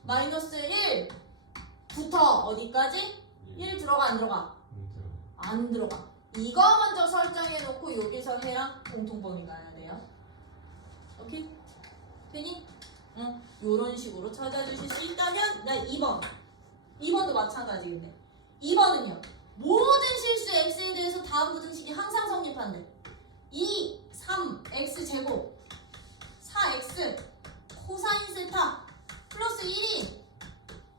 마이너스 1부터 어디까지? 1 들어가 안 들어가? 안 들어가. 이거 먼저 설정해 놓고 여기서 해랑 공통범위 가야 돼요. 오케이? 되니? 응. 요런 식으로 찾아주실 수 있다면 나 2번도 마찬가지. 근데 2번은요, 모든 실수 x에 대해서 다음 부등식이 항상 성립한대. 2, 3, x제곱 4x 코사인 세타 플러스 1이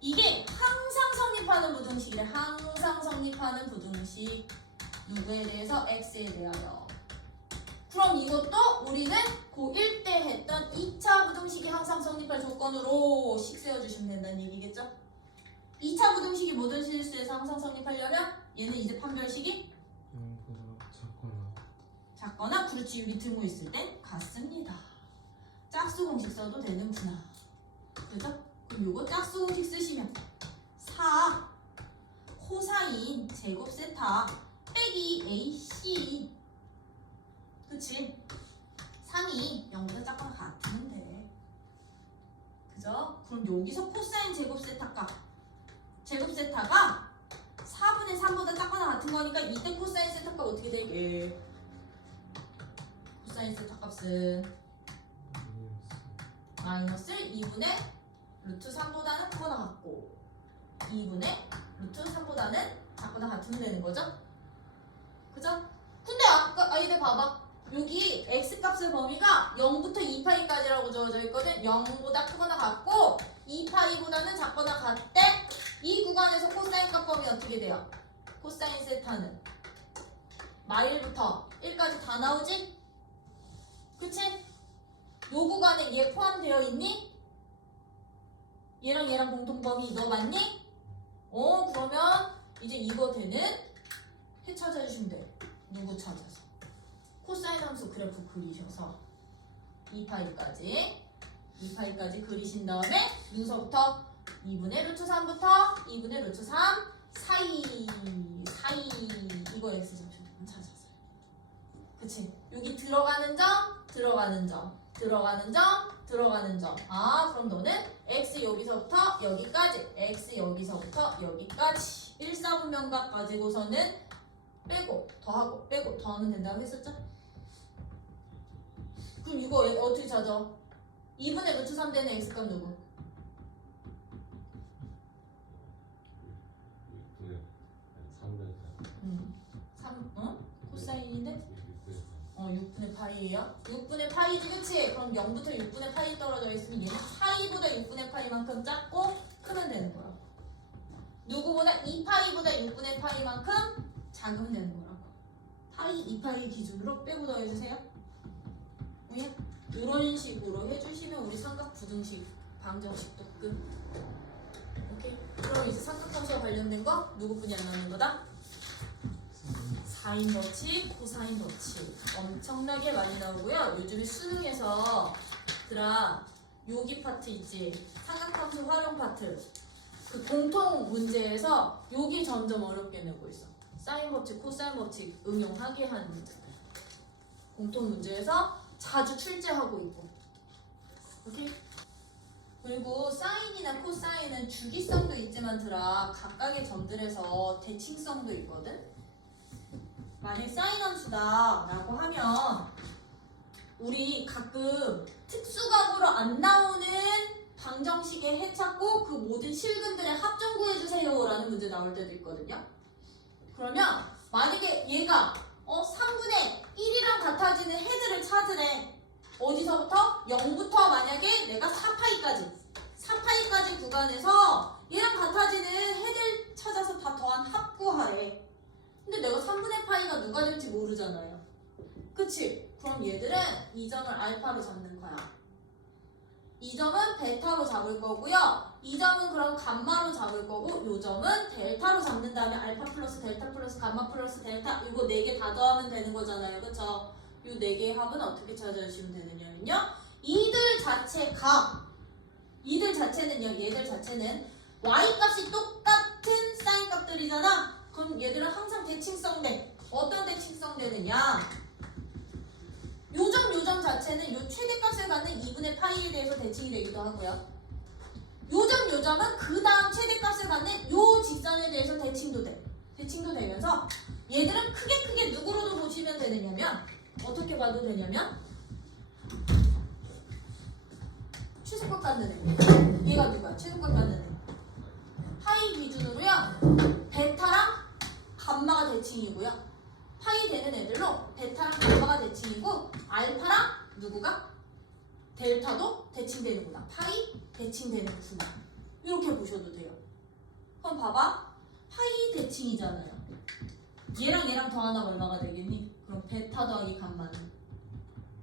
이게 항상 성립하는 부등식이래. 항상 성립하는 부등식. 누구에 대해서? x에 대하여. 그럼 이것도 우리는 고1 때 했던 2차 부등식이 항상 성립할 조건으로 식 세워주시면 된다는 얘기겠죠? 2차 부등식이 모든 실수에서 항상 성립하려면 얘는 이제 판별식이 작거나 그렇지 여기 등호 있을 땐 같습니다. 짝수 공식 써도 되는구나. 그죠? 그럼 요거 짝수 공식 쓰시면 4 코사인 제곱 세타 빼기 AC. 그치? 3이 0보다 작거나 같으면 돼. 그죠? 그럼 여기서 코사인 제곱 세타가 4분의 3보다 작거나 같은 거 어떻게 되게 코사인 세타 값은 마이너스 2분의 루트 3보다는 크거나 같고 2분의 루트 3보다는 작거나 같으면 되는 거죠? 그죠? 근데 아까 아이들 봐봐. 여기 x값의 범위가 0부터 2파이까지라고 주어져 있거든. 0보다 크거나 같고 2파이보다는 작거나 같대. 이 구간에서 코사인 값 범위 어떻게 돼요? 코사인 세타는 마일부터 1까지 다 나오지? 그치? 요 구간에 얘 포함되어 있니? 얘랑 얘랑 공통범위 너 맞니? 그러면 이제 이거 되는 해 찾아주시면 돼. 누구 찾아서? 코사인 함수 그래프 그리셔서 2파이까지 그리신 다음에 누구서부터? 2분의 루트 3부터 2분의 루트 3 사이 이거 x좌표만 찾아서. 그치? 여기 들어가는 점 그럼 너는 x 여기서부터 여기까지 x 여기서부터 여기까지 1사분면각 가지고서는 빼고 더하고 빼고 더하면 된다고 했었죠? 그럼 이거 어떻게 찾아? 2분의 루트 3 되는 x값 누구? 3, 응? 6분의 파이예요? 6분의 파이지 그치? 그럼 0부터 6분의 파이 떨어져 있으면 얘는 파이보다 6분의 파이만큼 작고 크면 되는 거야. 누구보다 2파이보다 6분의 파이만큼 작으면 되는 거라고. 파이 2파이 기준으로 빼고 더해주세요. 이런 식으로 해주시면 우리 삼각 부등식 방정식도 끝. 오케이. 그럼 이제 삼각함수와 관련된 거 누구뿐이 안 남는 거다? 사인 법칙, 코사인 법칙 엄청나게 많이 나오고요. 요즘에 수능에서 여기 파트 있지? 삼각함수 활용 파트 그 공통 문제에서 여기 점점 어렵게 내고 있어. 사인 법칙, 코사인 법칙 응용하게 하는 문제. 공통 문제에서 자주 출제하고 있고. 오케이? 그리고 사인이나 코사인은 주기성도 있지만 각각의 점들에서 대칭성도 있거든. 만약 사인 함수다 라고 하면 우리 가끔 특수각으로 안 나오는 방정식의 해 찾고 그 모든 실근들의 합점 구해주세요 라는 문제 나올 때도 있거든요. 그러면 만약에 얘가 3분의 1이랑 같아지는 해들을 찾으래. 어디서부터? 0부터 만약에 내가 4파이까지 구간에서 얘랑 같아지는 해들 찾아서 다 더한 합구하래. 근데 내가 3분의 파이가 누가 될지 모르잖아요. 그치? 그럼 얘들은 이 점을 알파로 잡는 거야. 이 점은 베타로 잡을 거고요. 이 점은 그럼 감마로 잡을 거고 이 점은 델타로 잡는 다음에 알파 플러스 델타 플러스 감마 플러스 델타 이거 4개 다 더하면 되는 거잖아요. 그쵸? 이 4개의 합은 어떻게 찾아주시면 되느냐면요. 이들 자체는요. 얘들 자체는 y값이 똑같은 사인 값들이잖아. 그럼 얘들은 항상 대칭성대. 어떤 대칭성대느냐? 요점 자체는 요 최대값을 갖는 2분의 파이에 대해서 대칭이 되기도 하고요. 요점은 그 다음 최대값을 갖는 요 직선에 대해서 대칭도 되면서 얘들은 크게 누구로도 보시면 되느냐면 어떻게 봐도 되냐면 최소값 갖는 애. 얘가 누구야? 최소값 갖는 애. 파이 기준으로요. 베타랑 감마가 대칭이고요. 파이 되는 애들로 베타랑 감마가 대칭이고 알파랑 누구가? 델타도 대칭되는구나. 파이 대칭되는 구나. 이렇게 보셔도 돼요. 그럼 봐봐. 파이 대칭이잖아요. 얘랑 더하나가 얼마가 되겠니? 그럼 베타 더하기 감마는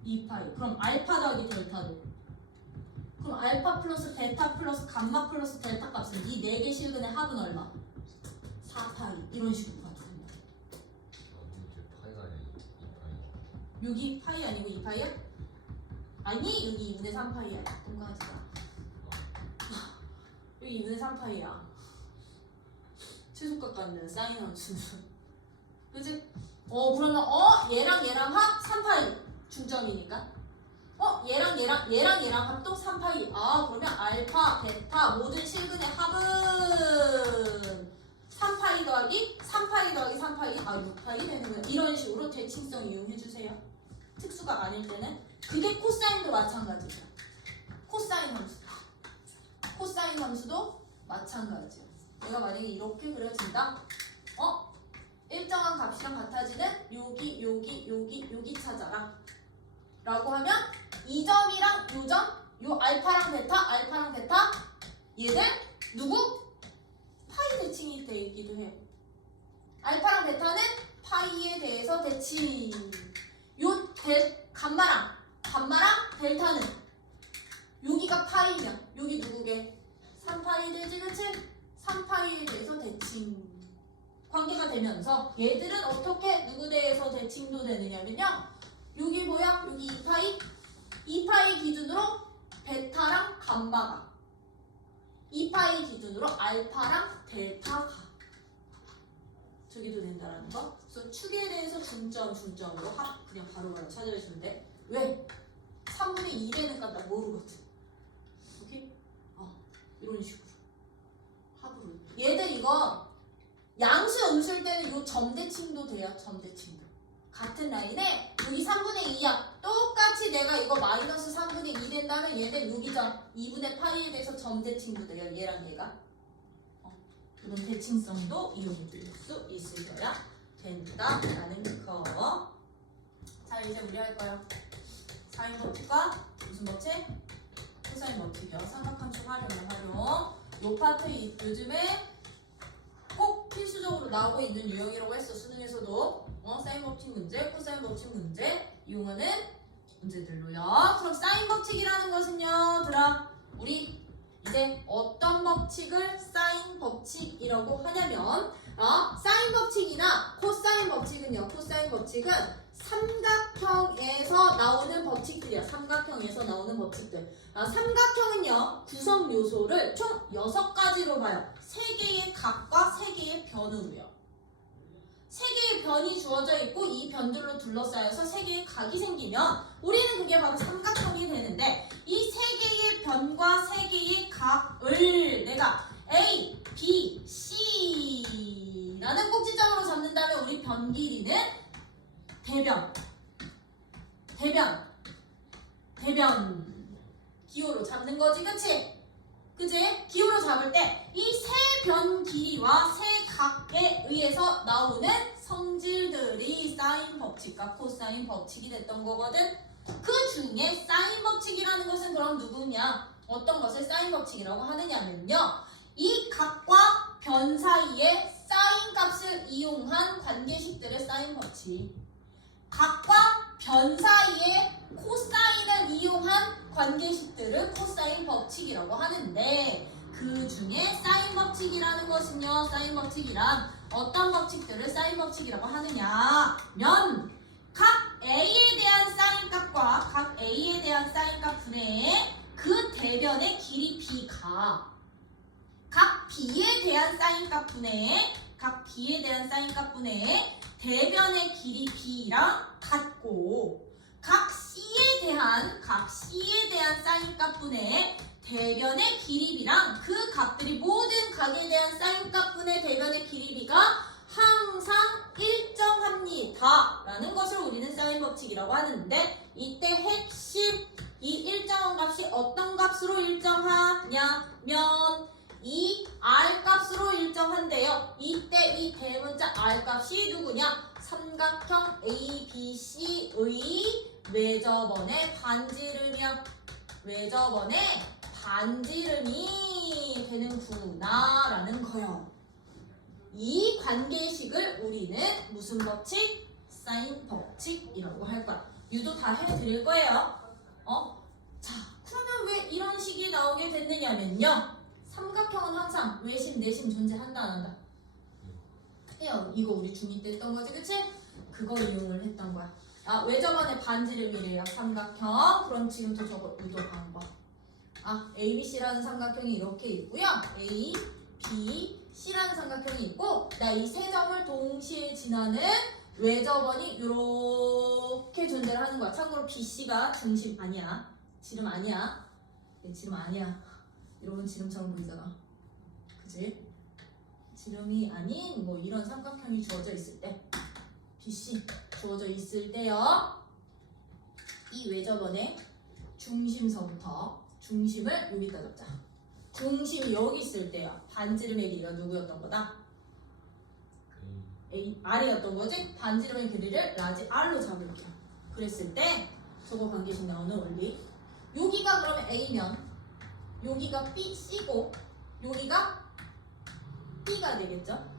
2파이. 그럼 알파 더하기 델타도. 그럼 알파 플러스 베타 플러스 감마 플러스 델타 값은 이 4개 실근의 합은 얼마? 4파이. 이런 식으로 가도 됩니다. 여기 파이 아니고 2파이야? 아니 여기 2분의 3파이야. 공부하지 마. 여기 2분의 3파이야. 최소값 갖는 사인 함수는. 그치? 그러면 얘랑 합 3파이 중점이니까. 얘랑 합도 3파이. 그러면 알파, 베타 모든 실근의 합은 3파이 더하기 3파이 더하기 3파이 4파이, 6파이 되는 거야. 이런 식으로 대칭성 이용해주세요. 특수가 아닐 때는. 그게 코사인도 마찬가지죠. 코사인 함수. 코사인 함수도 마찬가지야. 내가 만약에 이렇게 그려진다. 일정한 값이랑 같아지는 여기 찾아라. 라고 하면 이 점이랑 요 점, 요 알파랑 베타 얘들 누구? 파이 대칭이 되기도 해. 알파랑 베타는 파이에 대해서 대칭. 요 감마랑 델타는 여기가 파이면 여기 누구게? 3파이 되지, 그치? 3파이에 대해서 대칭 관계가 되면서 얘들은 어떻게 누구 대해서 대칭도 되느냐면요. 여기 뭐야? 여기 2파이? 2파이 기준으로 베타랑 감마가 2파이 기준으로 알파랑 델타가 저기도 된다라는 거. 그래서 축에 대해서 중점으로 그냥 바로 찾아주시면 돼. 왜? 3분의 2 되는 값 나 모르거든. 오케이? 이런 식으로 합으로. 얘들 이거 양수 음수일 때는 요 점대칭도 돼요. 점대칭도. 같은 라인에 여기 3분의 2야. 똑같이 내가 이거 마이너스 3분의 2 된다면 얘들 여기죠. 2분의 파이에 대해서 점대칭도 돼요. 얘랑 얘가. 이런 대칭성도 이용해 줄 수 있으셔야 된다라는 거. 자, 이제 우리 할 거예요. 사인 법칙과 무슨 법칙? 코사인 법칙이요. 삼각함수 활용. 요 파트 요즘에 꼭 필수적으로 나오고 있는 유형이라고 했어. 수능에서도 사인 법칙 문제, 코사인 법칙 문제 이용하는 문제들로요. 그럼 사인 법칙이라는 것은요, 우리 이제 어떤 법칙을 사인 법칙이라고 하냐면 사인 법칙이나 코사인 법칙은요. 코사인 법칙은 삼각형에서 나오는 법칙들이야. 삼각형에서 나오는 법칙들. 삼각형은요. 구성 요소를 총 6가지로 봐요. 3개의 각과 3개의 변으로요. 3개의 변이 주어져 있고 이 변들로 둘러싸여서 3개의 각이 생기면 우리는 그게 바로 삼각형이 되는데 이 3개의 변과 3개의 각을 내가 A, B, C라는 꼭지점으로 잡는다면 우리 변 길이는 대변 기호로 잡는 거지, 그치? 기호로 잡을 때 이 세 변 길이와 세 각에 의해서 나오는 성질들이 사인 법칙과 코사인 법칙이 됐던 거거든. 그 중에 사인 법칙이라는 것은 그럼 누구냐? 어떤 것을 사인 법칙이라고 하느냐면요. 이 각과 변 사이에 사인 값을 이용한 관계식들의 사인 법칙. 각과 변 사이에 코사인을 이용한 관계식들을 코사인 법칙이라고 하는데 그 중에 사인 법칙이라는 것은요. 사인 법칙이란 어떤 법칙들을 사인 법칙이라고 하느냐면 각 A에 대한 사인 값과 각 A에 대한 사인 값 분의 그 대변의 길이 B가 각 B에 대한 사인 값 분의 각 B에 대한 사인 값 분의 대변의 길이 B랑 같고 각 C에 대한 사인 값분의 대변의 길이 B랑 그 값들이 모든 각에 대한 사인 값분의 대변의 길이 B가 항상 일정합니다 라는 것을 우리는 사인 법칙이라고 하는데 이때 핵심 이 일정한 값이 어떤 값으로 일정하냐면 이 R값으로 일정한데요. 이때 이 대문자 R값이 누구냐? 삼각형 ABC의 외접원의 반지름이 되는구나 라는 거요. 이 관계식을 우리는 무슨 법칙? 사인 법칙이라고 할 거야. 유도 다 해드릴 거예요. 자, 그러면 왜 이런 식이 나오게 됐느냐면요. 삼각형은 항상 외심, 내심 존재한다 안 한다? 해요. 이거 우리 중2 때 했던 거지, 그치? 그걸 이용을 했던 거야. 외접원의 반지름이래요. 삼각형. 그럼 지금부터 저거 유도 방법. ABC라는 삼각형이 이렇게 있고요. A, B, C라는 삼각형이 있고 이 세 점을 동시에 지나는 외접원이 이렇게 존재를 하는 거야. 참고로 BC가 중심 아니야. 지름 아니야. 지름 아니야. 이러면 지름처럼 보이잖아. 그치? 지름이 아닌 뭐 이런 삼각형이 주어져 있을 때 BC 주어져 있을 때요. 이 외접원의 중심서부터 중심을 여기다 잡자. 중심이 여기 있을 때요. 반지름의 길이가 누구였던 거다? A R이었던 거지? 반지름의 길이를 라지 R로 잡을게요. 그랬을 때 저거 관계식 나오는 원리. 여기가 그러면 A면 여기가 B, C고 여기가 B가 되겠죠?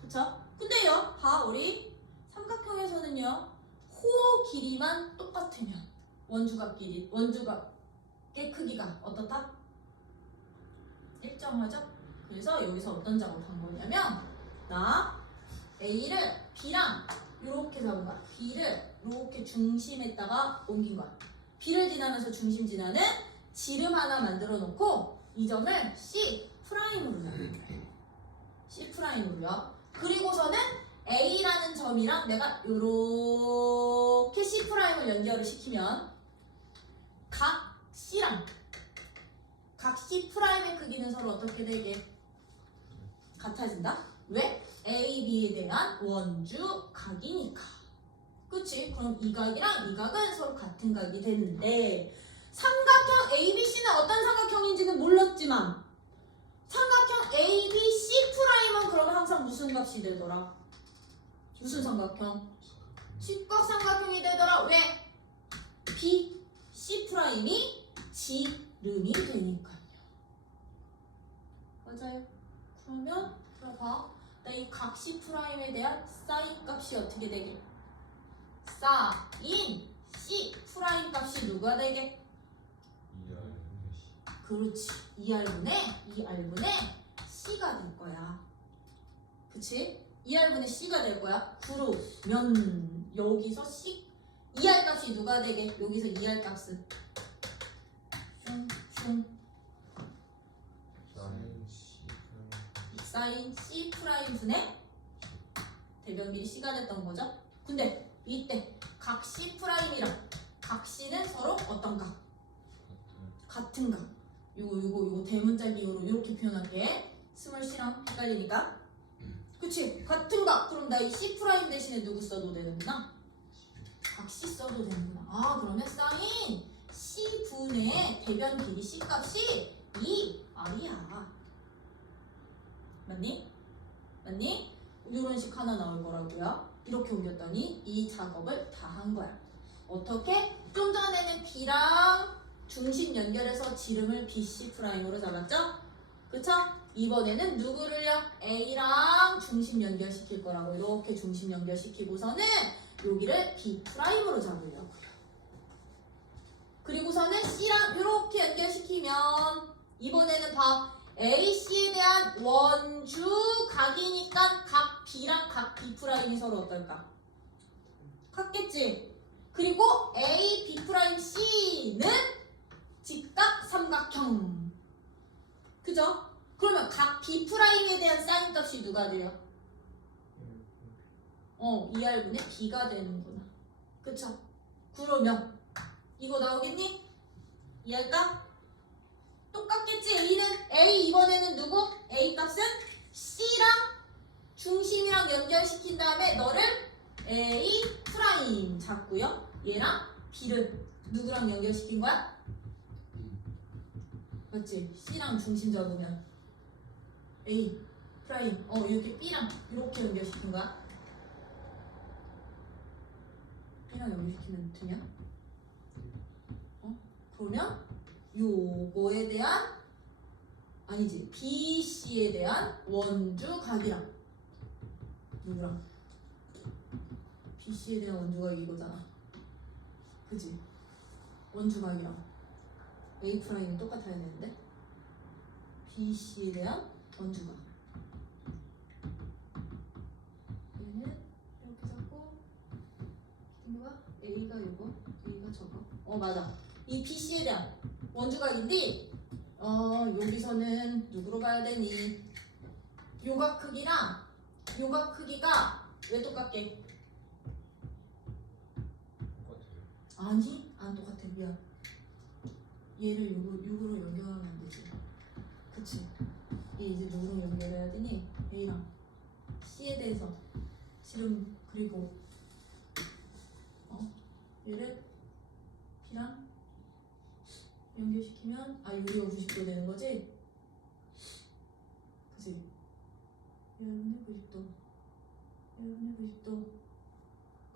그쵸? 근데요, 봐, 우리 삼각형에서는요, 호 길이만 똑같으면 원주각의 크기가 어떻다? 일정하죠? 그래서 여기서 어떤 작업한 거냐면, 나 A를 B랑 이렇게 잡은 거야. B를 이렇게 중심에다가 옮긴 거야. B를 지나면서 중심 지나는 지름 하나 만들어 놓고 이 점을 C 프라임으로 잡는 거예요. C 프라임으로요. 그리고서는 A라는 점이랑 내가 이렇게 C 프라임을 연결을 시키면 각 C랑 각 C 프라임의 크기는 서로 어떻게 되게 같아진다? 왜? A, B에 대한 원주각이니까. 그치? 그럼 이 각이랑 이 각은 서로 같은 각이 되는데 삼각형 ABC는 어떤 삼각형인지는 몰랐지만 삼각형 ABC 프라임은 그러면 항상 무슨 값이 되더라? 무슨 삼각형? 직각삼각형이 되더라. 왜? B, C 프라임이 지름이 되니까요. 맞아요. 그러면 봐. 나 이 각 C 프라임에 대한 사인 값이 어떻게 되게? 사인 C 프라임 값이 누가 되게? 그렇지. 2R분의 C가 될 거야. 그치? 2R분의 C가 될 거야. 그러면 여기서 C 2R 값이 누가 되게? 여기서 2R 값은 사인 C 프라임 분의 대변 길이 C가 됐던 거죠. 근데 이때 각 C 프라임이랑 각 C는 서로 어떤 각? 같은 각. 요거 대문자기으로 이렇게 표현할게. 스몰 C랑 헷갈리니까. 그치? 같은 각. 그럼 나 이 C 프라임 대신에 누구 써도 되는구나? 각 C 써도 되는구나. 아, 그러면 사인 C 분의 대변 길이 C 값이 2R이야. 맞니? 맞니? 이런 식 하나 나올 거라고요. 이렇게 옮겼더니 이 작업을 다 한 거야. 어떻게? 좀 전에는 B랑 중심 연결해서 지름을 BC 프라임으로 잡았죠? 그쵸? 이번에는 누구를요? A랑 중심 연결시킬 거라고. 이렇게 중심 연결시키고서는 여기를 B 프라임으로 잡으려고요. 그리고서는 C랑 이렇게 연결시키면 이번에는 봐. AC에 대한 원주각이니까 각 B랑 각 B 프라임이 서로 어떨까? 같겠지? 그리고 A, B 프라임 C는 직각 삼각형. 그죠? 그러면 각 B 프라임에 대한 사인 값이 누가 돼요? 2R분의 B가 되는구나. 그쵸? 그러면 이거 나오겠니? 이해할까? 똑같겠지? A 이번에는 누구? A 값은 C랑 중심이랑 연결시킨 다음에 너를 A 프라임 잡고요. 얘랑 B를 누구랑 연결시킨 거야? 맞지? C랑 중심 잡으면 A 프라임 이렇게 B랑 이렇게 연결시킨 거야. B랑 연결시키면 되냐? 그러면 요거에 대한 아니지 BC에 대한 원주각이랑 누구랑? BC에 대한 원주각이 이거잖아. 그치? 원주각이랑 A 프라임이 똑같아야 되는데 BC에 대한 원주각 얘는 이렇게 잡고 뭐가? A가 요거 A가 저거 맞아. 이 BC에 대한 원주각인데 여기서는 누구로 가야 되니? 요각 크기랑 요각 크기가 왜 똑같게? 아니 안 똑같아. 미안. 얘를 요거로 연결하면 안 되지. 그치? 이 이제 뭐로 연결해야 되니? A랑 C에 대해서 지름 그리고 얘를 B랑 연결시키면 여기가 90도 되는 거지? 그치? 여러분의 90도 여러분의 90도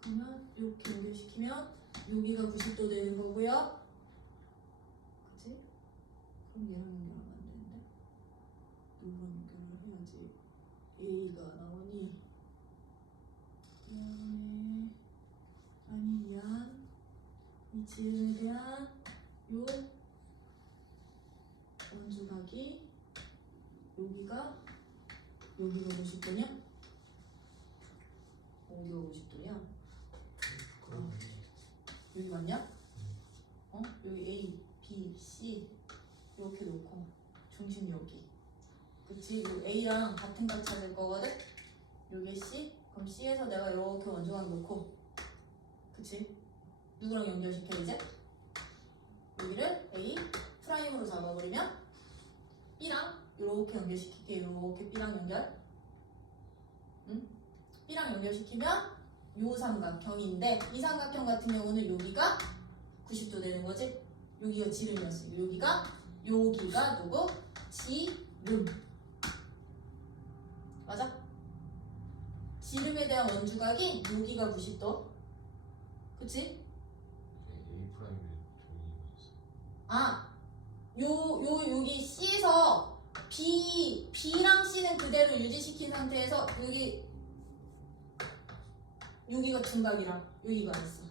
그러면 이렇게 연결시키면 여기가 90도 되는 거고요. 그치? 그럼 얘랑 연결하면 안 되는데 누구랑 연결을 해야지 A가 나오니 여러분의 미안 이 지름에 대한 요 원주각이 여기가 50도냐? 여기가 50도냐? 여기 맞냐? 여기 A, B, C 이렇게 놓고 중심 여기 그치? 요 A랑 같은 각 찾을 거거든? 여기 C 그럼 C에서 내가 이렇게 원주각 놓고 그치? 누구랑 연결시켜 이제? 여기를 A 프라임으로 잡아버리면 B랑 이렇게 연결시킬게. 이렇게 B랑 연결. 응? B랑 연결시키면 요 삼각형인데 이 삼각형 같은 경우는 여기가 90도 되는 거지? 여기가 지름이었어. 여기가 누구? 지름. 맞아? 지름에 대한 원주각이 여기가 90도. 그치? A 프라임이 여기 C에서 B랑 C는 그대로 유지시킨 상태에서 여기가 둔각이랑 여기가 있어.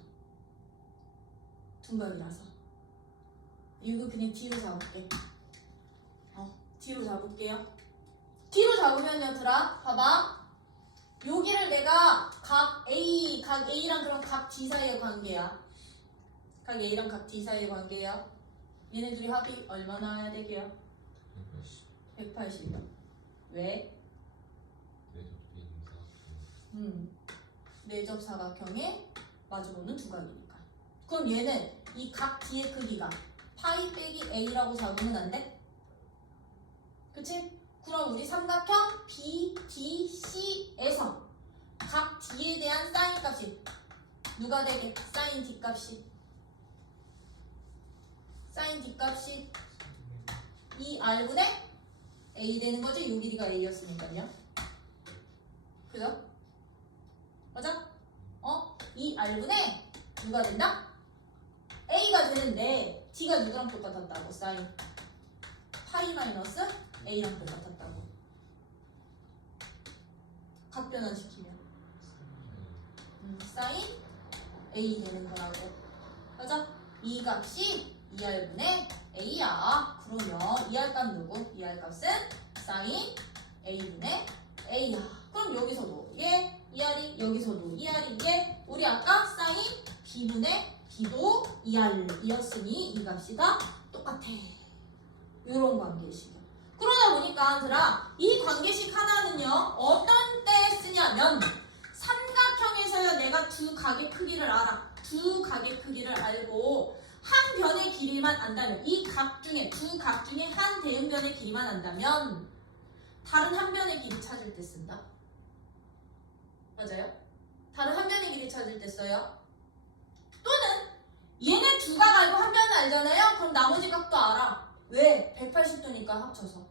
둔각이라서 이거 그냥 D로 잡을게. D로 잡을게요. D로 잡으면 얘들아 봐봐. 여기를 내가 각 A랑 그럼 각 D 사이의 관계야. 각 A랑 각 D 사이의 관계야. 얘네 둘이 합이 얼마나 해야 되게요? 180이요. 왜? 내접 사각형에 마주보는 두각이니까. 그럼 얘는 이 각 D의 크기가 파이 빼기 A라고 잡으면 안 돼? 그치? 그럼 우리 삼각형 BDC에서 각 D에 대한 사인 값이 누가 되게? 사인 D 값이 이 R분의 A 되는 거지? 요 길이가 A였으니까요. 그죠? 맞아? 이 R분의 누가 된다? A가 되는데 D가 누구랑 똑같았다고? 사인 파이 마이너스 A랑 똑같았다고. 각 변환시키면 사인 A 되는 거라고. 맞아? 이 값이 2R분의 A야. 그러면 2R 값 누구? 2R 값은 사인 A분의 A야. 그럼 여기서도 얘 2R이 여기서도 2R이 얘 우리 아까 사인 B분의 B도 2R이었으니 이 값이 다 똑같아. 이런 관계식이야. 그러다 보니까 얘들아 이 관계식 하나는요 어떤 때 쓰냐면 삼각형에서요 내가 두 각의 크기를 알아. 두 각의 크기를 알고 한 변의 길이만 안다면 이 각 중에 두 각 중에 한 대응변의 길이만 안다면 다른 한 변의 길이 찾을 때 쓴다. 맞아요? 다른 한 변의 길이 찾을 때 써요. 또는 얘네 두 각 알고 한 변은 알잖아요. 그럼 나머지 각도 알아. 왜? 180도니까 합쳐서.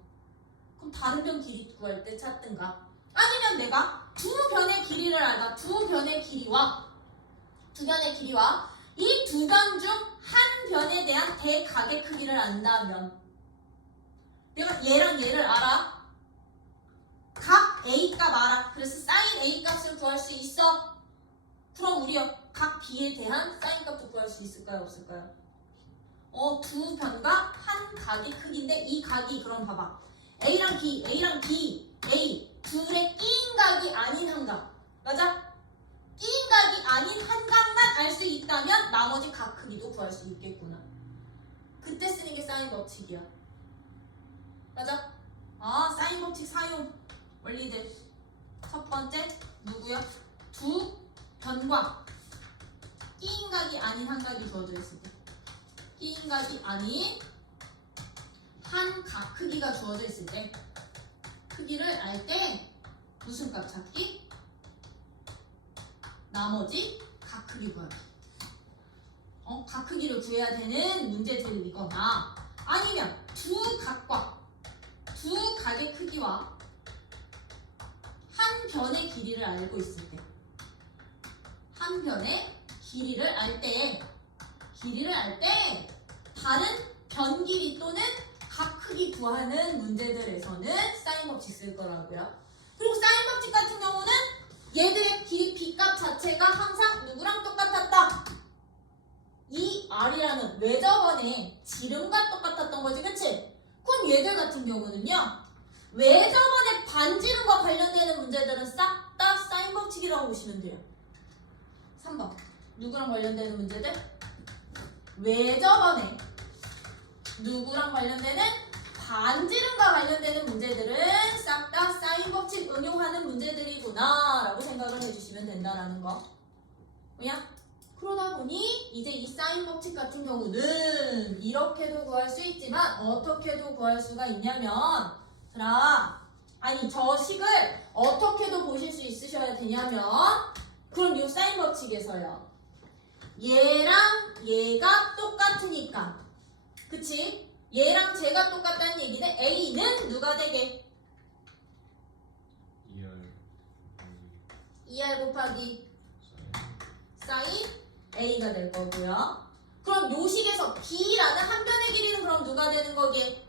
그럼 다른 변 길이 구할 때 찾든가. 아니면 내가 두 변의 길이를 알다. 두 변의 길이와 이 두 변 중 한 변에 대한 대각의 크기를 안다면 내가 얘랑 얘를 알아. 각 A 값 알아. 그래서 사인 A 값을 구할 수 있어. 그럼 우리요 각 B에 대한 사인 값도 구할 수 있을까요? 없을까요? 두 변과 한 각의 크기인데 이 각이 그럼 봐봐. A랑 B A 둘의 끼인 각이 아닌 한 각. 맞아? 끼인 각이 아닌 한 각만 알 수 있다면 나머지 각 크기도 구할 수 있겠구나. 그때 쓰는 게 사인 법칙이야. 맞아? 사인 법칙 사용 원리들. 첫 번째 누구요? 두 변과 끼인 각이 아닌 한 각이 주어져 있을 때. 끼인 각이 아닌 한 각 크기가 주어져 있을 때 크기를 알 때 무슨 값 찾기? 나머지 각 크기 구하기. 각 크기를 구해야 되는 문제들이거나 아니면 두 각의 크기와 한 변의 길이를 알고 있을 때, 한 변의 길이를 알 때 다른 변 길이 또는 각 크기 구하는 문제들에서는 사인 법칙 쓸 거라고요. 그리고 사인 법칙 같은 경우는 얘들의 길이 b값 자체가 항상 누구랑 똑같았다. 이 r이라는 외접원의 지름과 똑같았던 거지, 그치? 그럼 얘들 같은 경우는요, 외접원의 반지름과 관련되는 문제들은 싹 다 사인 법칙이라고 보시면 돼요. 3번 누구랑 관련되는 문제들? 외접원의 누구랑 관련되는 반지름과 관련되는 문제들은 싹 다 사인 법칙 응용하는 문제들이구나 라고 생각을 해주시면 된다라는 거. 뭐야? 그러다 보니 이제 이 사인 법칙 같은 경우는 이렇게도 구할 수 있지만 어떻게도 구할 수가 있냐면, 저 식을 어떻게도 보실 수 있으셔야 되냐면, 그럼 이 사인 법칙에서요, 얘랑 얘가 똑같으니까, 그치? 얘랑 쟤가 똑같다는 얘기는 A는 누가 되게? 2R 곱하기 사인 A가 될 거고요. 그럼 요 식에서 B라는 한 변의 길이는 그럼 누가 되는 거게?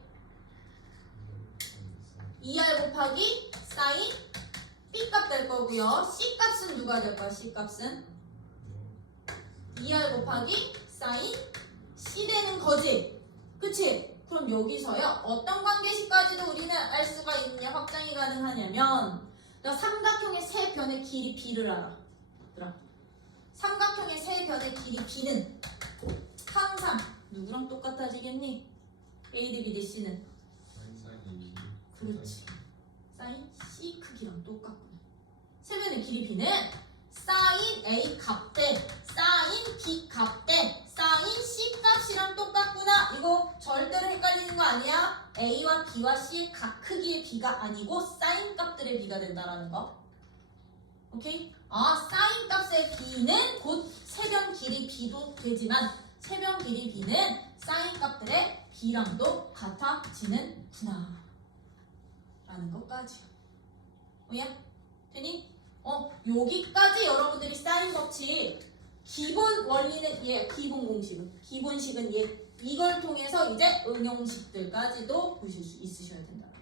2R 곱하기 사인 B값 될 거고요. C값은 누가 될까요? C값은 2R 곱하기 사인 C 되는 거지. 그치? 그럼 여기서요, 어떤 관계식까지도 우리는 알 수가 있느냐, 확장이 가능하냐면, 삼각형의 세 변의 길이 B를 알아. 삼각형의 세 변의 길이 B는 항상 누구랑 똑같아지겠니? A, B, D, C는? 그렇지. 사인 C 크기랑 똑같구나. 세 변의 길이 B는 사인 A 값 대 사인 B 값 대 사인 C 값이랑 똑같구나. 이거 절대로 헷갈리는 거 아니야? A와 B와 C의 각 크기의 B가 아니고 사인 값들의 B가 된다라는 거. 오케이? 사인 값의 B는 곧 세변 길이 B도 되지만 세변 길이 B는 사인 값들의 B랑도 같아지는구나 라는 것까지. 뭐야? 되니? 여기까지 여러분들이 사인 법칙 기본 원리는 기본 공식은, 기본식은 이걸 통해서 이제 응용식들까지도 보실 수 있으셔야 된다는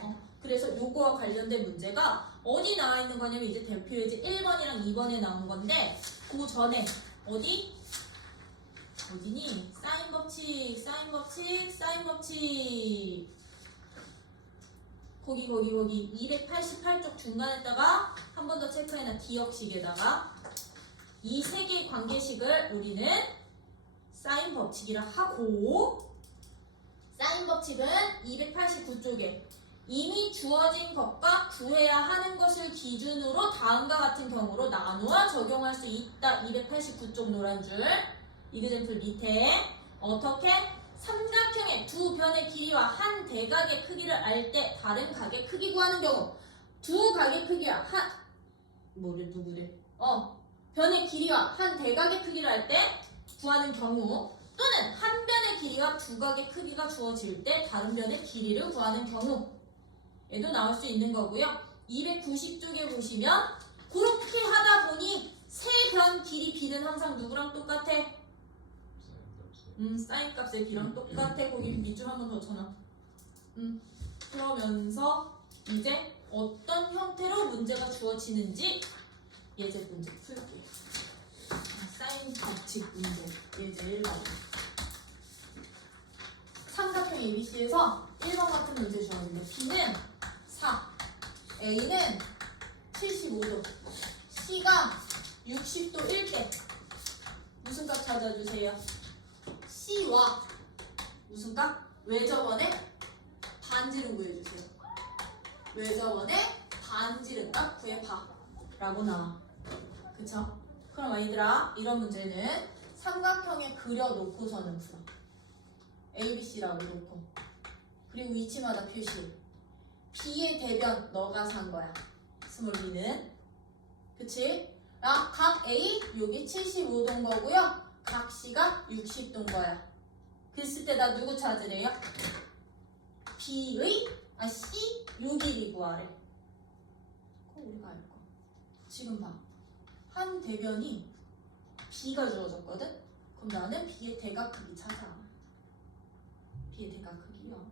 거. 그래서 요거와 관련된 문제가 어디 나와 있는 거냐면 이제 대표 예제 1번이랑 2번에 나온 건데, 그 전에 어디니? 사인 법칙. 거기 288쪽 중간에다가 한 번 더 체크해놔. 기억식에다가 이 세 개의 관계식을 우리는 사인 법칙이라 하고, 사인 법칙은 289쪽에 이미 주어진 것과 구해야 하는 것을 기준으로 다음과 같은 경우로 나누어 적용할 수 있다. 289쪽 노란 줄 이그젬플 밑에 어떻게? 삼각형의 두 변의 길이와 한 대각의 크기를 알 때 다른 각의 크기 구하는 경우, 두 각의 크기와 변의 길이와 한 대각의 크기를 알 때 구하는 경우, 또는 한 변의 길이와 두 각의 크기가 주어질 때 다른 변의 길이를 구하는 경우 에도 나올 수 있는 거고요. 290쪽에 보시면 그렇게 하다 보니 세 변 길이 B는 항상 누구랑 똑같아? 사인 값의 B랑 똑같아. 거기 밑줄 한 번 더 쳐놔. 그러면서 이제 어떤 형태로 문제가 주어지는지 예제 문제 풀게요. 사인 법칙 문제 예제 1번. 삼각형 ABC에서 1번 같은 문제 주었는데 B는 4, A는 75도, C가 60도일 때 무슨 값 찾아주세요? C와 무슨 값? 외접원의 반지름 구해주세요. 외접원의 반지름 값 구해봐 라고 나와. 그쵸? 그럼 아이들아, 이런 문제는 삼각형에 그려놓고서는 풀어. ABC라고 놓고, 그리고 위치마다 표시해. B의 대변 너가 산 거야. 스몰 b는. 그치? 각 A 여기 75도인 거고요. 각 C가 60도인 거야. 그랬을 때 나 누구 찾으래요? B의 C 요 길이 구하래. 그거 우리가 알 거. 지금 봐. 한 대변이 B가 주어졌거든? 그럼 나는 B의 대각 크기 찾아. B의 대각 크기요.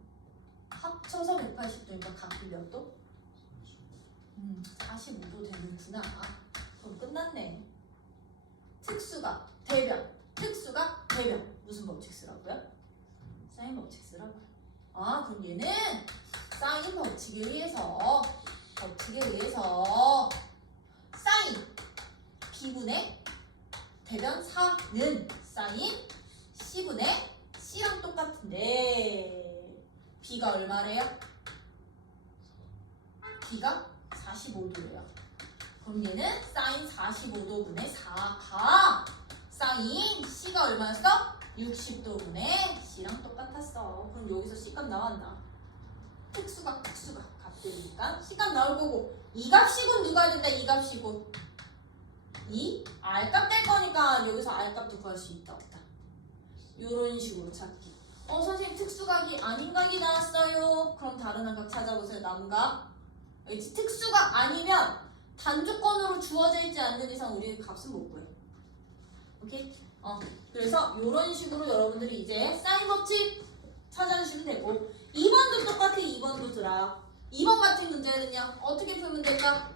합쳐서 180도니까 각이 몇 도? 45도 되는구나. 그럼 끝났네. 특수가 대변. 특수가 대변. 무슨 법칙 쓰라고요? 사인 법칙 쓰라고. 그럼 얘는 사인 법칙에 의해서 사인 B분의 대변 4는 사인 C분의 C랑 똑같은데 B가 얼마래요? B가 45도래요. 그럼 얘는 사인 45도분의 4가 사인 C가 얼마였어? 60도분의 C랑 똑같았어. 그럼 여기서 C값 나왔나? 특수가 값들이니까 C값 나올 거고 이 값이군 누가 된다? 이 값이군 이 R값 뺄 거니까 여기서 R값도 구할 수 있다 없다. 요런 식으로 찾기. 선생님 특수각이 아닌 각이 나왔어요. 그럼 다른 한 각 찾아보세요. 남은 각. 알겠지? 특수각 아니면 단조건으로 주어져 있지 않는 이상 우리 값은 못 구해. 오케이? 그래서 이런 식으로 여러분들이 이제 사인 법칙 찾아주시면 되고 2번도 똑같아. 2번도 들어요. 2번 같은 문제는요. 어떻게 풀면 될까?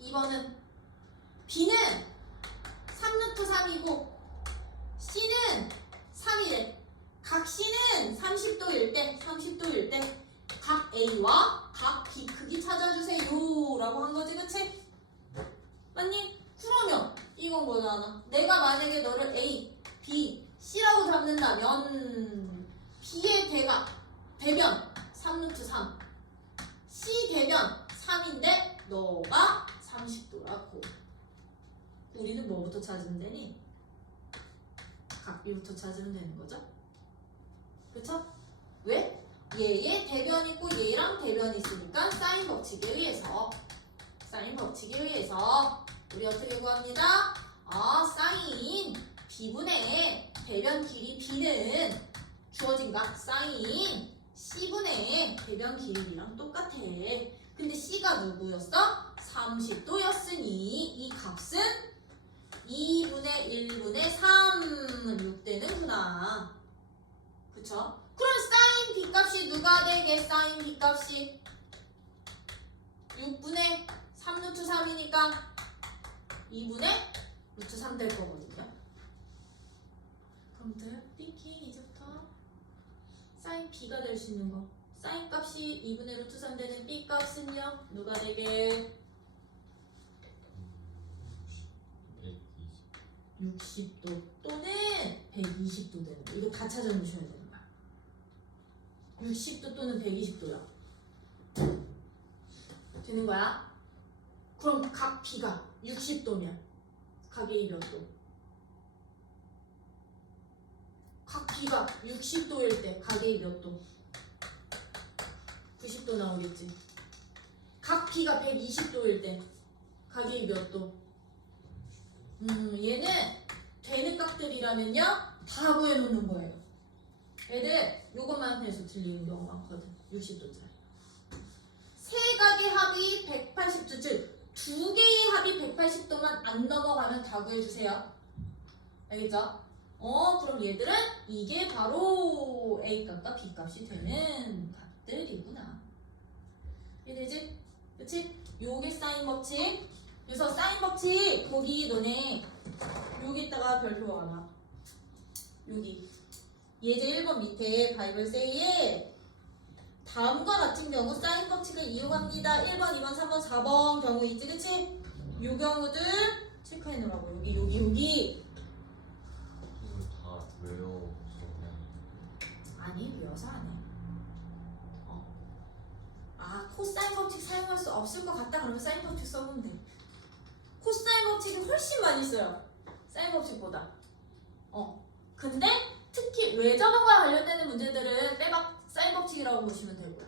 2번은 B는 3루트 3이고 C는 3이래. 각 C는 30도일 때 각 A와 각 B 크기 찾아주세요 라고 한 거지. 그치? 맞니? 그러면 이건 뭐잖아. 내가 만약에 너를 A, B, C라고 잡는다면 B의 대변 3루트 3 C 대변 3인데 너가 30도라고. 우리는 뭐부터 찾으면 되니? 각 B부터 찾으면 되는 거죠. 그쵸? 왜? 얘의 대변 있고 얘랑 대변이 있으니까 사인 법칙에 의해서 우리 어떻게 구합니다? 사인 B분의 대변 길이 B는 주어진 각 사인 C분의 대변 길이랑 똑같아. 근데 C가 누구였어? 30도였으니 이 값은 2분의 1분의 3은 6되는구나. 그쵸? 그럼 사인 B값이 누가 되게? 사인 B값이 6분의 3루트 3이니까 2분의 루트 3 될 거거든요. 그럼 돼요? 띵킹 이제부터 사인 B가 될 수 있는 거. 사인 값이 2분의 루트 3 되는 B 값은요? 누가 되게? 60도 또는 120도 되는 거. 이거 다 찾아주셔야 되는 거야. 60도 또는 120도야. 되는 거야? 그럼 각 B가 60도면 각 A 몇 도? 각 B가 60도일 때 각 A 몇 도? 90도 나오겠지. 각 B가 120도일 때 각 A 몇 도? 얘는 되는 각들이라면요 다 구해놓는 거예요. 애들 요것만 해서 들리는 경우가 많거든. 60도짜리. 세 각의 합이 180도, 즉 두 개의 합이 180도만 안 넘어가면 다 구해주세요. 알겠죠? 그럼 얘들은 이게 바로 A값과 B값이 되는 값들이구나. 이해되지? 그치? 요게 사인 법칙. 그래서 사인 법칙 거기 너네 여기다가 별표 와봐. 여기 예제 1번 밑에 바이블 세이에 다음과 같은 경우 사인 법칙을 이용합니다. 1번, 2번, 3번, 4번 경우 있지, 그치? 요 경우들 체크해 놓으라고. 여기. 이걸 다 외워서 그냥 아니, 외워서 안 해. 코사인 법칙 사용할 수 없을 것 같다 그러면 사인 법칙 써보면 돼. 코사인 법칙이 훨씬 많이 써요. 사인 법칙보다. 근데 특히 외접원과 관련되는 문제들은 빼박 사인 법칙이라고 보시면 되고요.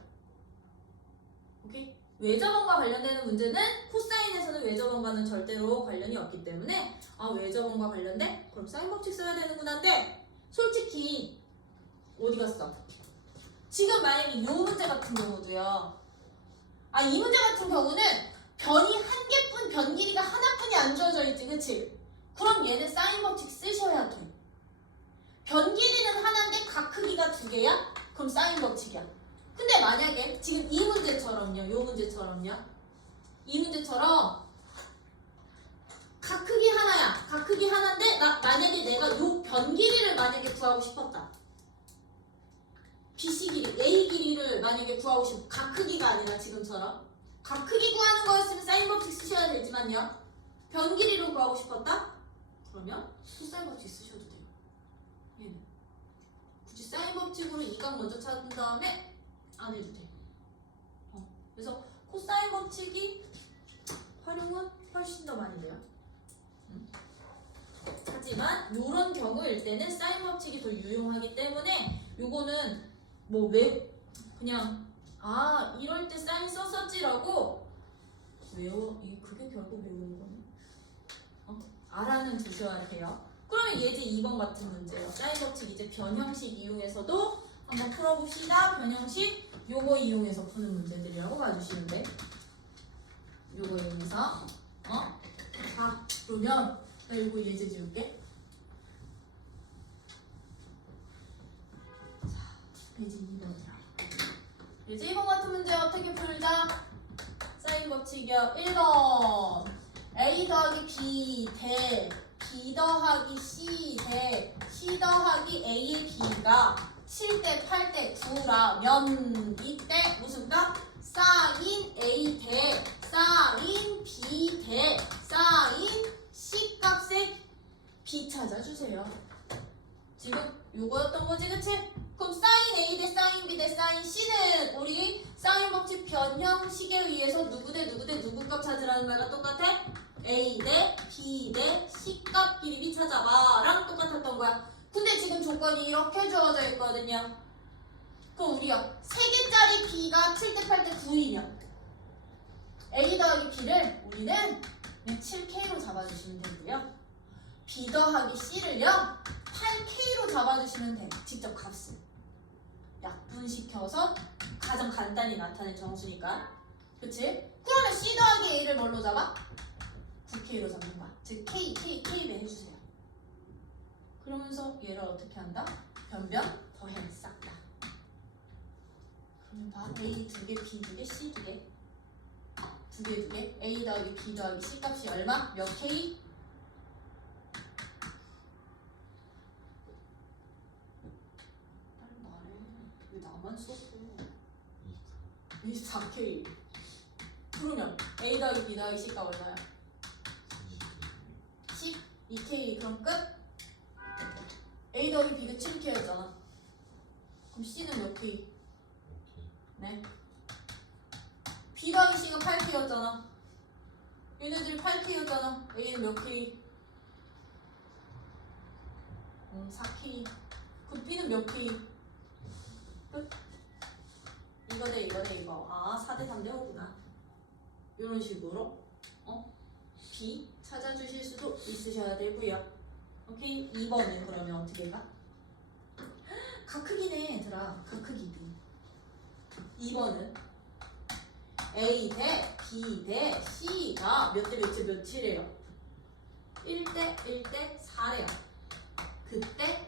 외접원과 관련되는 문제는 코사인에서는 외접원과는 절대로 관련이 없기 때문에 아 외접원과 관련돼? 그럼 사인 법칙 써야 되는구나인데 솔직히 어디 갔어? 지금 만약에 이 문제 같은 경우도요. 아 이 문제 같은 경우는 변이 한 개뿐 변 길이가 하나뿐이 안 주어져 있지 그치? 그럼 얘는 사인 법칙 쓰셔야 돼. 변 길이는 하나인데 각 크기가 두 개야? 그럼 사인 법칙이야. 근데 만약에 지금 이 문제처럼요. 요 문제처럼요. 이 문제처럼 각 크기 하나야. 각 크기 하나인데 만약에 내가 요 변 길이를 만약에 구하고 싶었다. BC 길이, A 길이를 만약에 구하고 싶어. 각 크기가 아니라 지금처럼. 각 크기 구하는 거였으면 사인 법칙 쓰셔야 되지만요. 변 길이로 구하고 싶었다? 그러면 코사인 법칙 쓰셔도 돼요. 얘는. 굳이 사인 법칙으로 이 각 먼저 찾은 다음에 안 해도 돼. 그래서 코사인 법칙이 활용은 훨씬 더 많이 돼요. 하지만 이런 경우일 때는 사인 법칙이 더 유용하기 때문에 요거는 뭐 왜 그냥 아 이럴 때 사인 썼었지라고 그게 결국 외우는 거네. 알아는 두셔야 돼요. 그러면 얘 이제 2번 같은 문제예요. 사인 법칙 이제 변형식 이용해서도 한번 풀어봅시다. 변형식 요거 이용해서 푸는 문제들이라고 봐주시면 돼. 요거 이용해서 자 그러면 나 요거 예제 지울게. 자 페이지 2번이야. 예제 2번 같은 문제 어떻게 풀자? 사인 법칙이요. 1번 A 더하기 B 대 B 더하기 C 대 C 더하기 A의 B가 7대 8대 9라면 이때 무슨 값? 사인 A 대 사인 B 대 사인 C 값의 B 찾아주세요. 지금 요거였던 거지 그치? 그럼 사인 A 대 사인 B 대 사인 C는 우리 사인 법칙 변형식에 의해서 누구 대 누구 대 누구 값 찾으라는 말과 똑같아? A 대 B 대 C 값 비리비 찾아봐 랑 똑같았던 거야. 근데 지금 조건이 이렇게 주어져 있거든요. 그럼 우리가 3개짜리 B가 7대 8대 9이면 A 더하기 B를 우리는 7K로 잡아주시면 되고요. B 더하기 C를요 8K로 잡아주시면 돼요. 직접 값을 약분시켜서 가장 간단히 나타낸 정수니까 그치? 그러면 C 더하기 A를 뭘로 잡아? 9K로 잡는 거야. 즉 K 해주세요. 그러면서 얘를 어떻게 한다? 변변 더해 싹다. 그러면 봐. A 2개, B 2개, C 2개. 2개. A 더하기 B 더하기 C 값이 얼마? 몇 K? 빨리 말해. 왜 나만 썼어? 24K. 그러면 A 더하기 B 더하기 C 값 얼마야? 10? 2K 그럼 끝? A 더하기 B가 7K였잖아. 그럼 C는 몇 K? 네. B 더하기 C가 8K였잖아. 얘네들이 8K였잖아. A는 몇 K? 4K. 그럼 B는 몇 K? 끝? 이거 대 이거 대 이거. 아 4대 3대 5구나. 이런 식으로 B 찾아주실 수도 있으셔야 되고요. 오케이? 2번은 그러면 어떻게 가? 각 크기네 얘들아. 각 크기네. 2번은 A 대 B 대 C가 몇 대 몇이래요? 1대 1대 4래요. 그때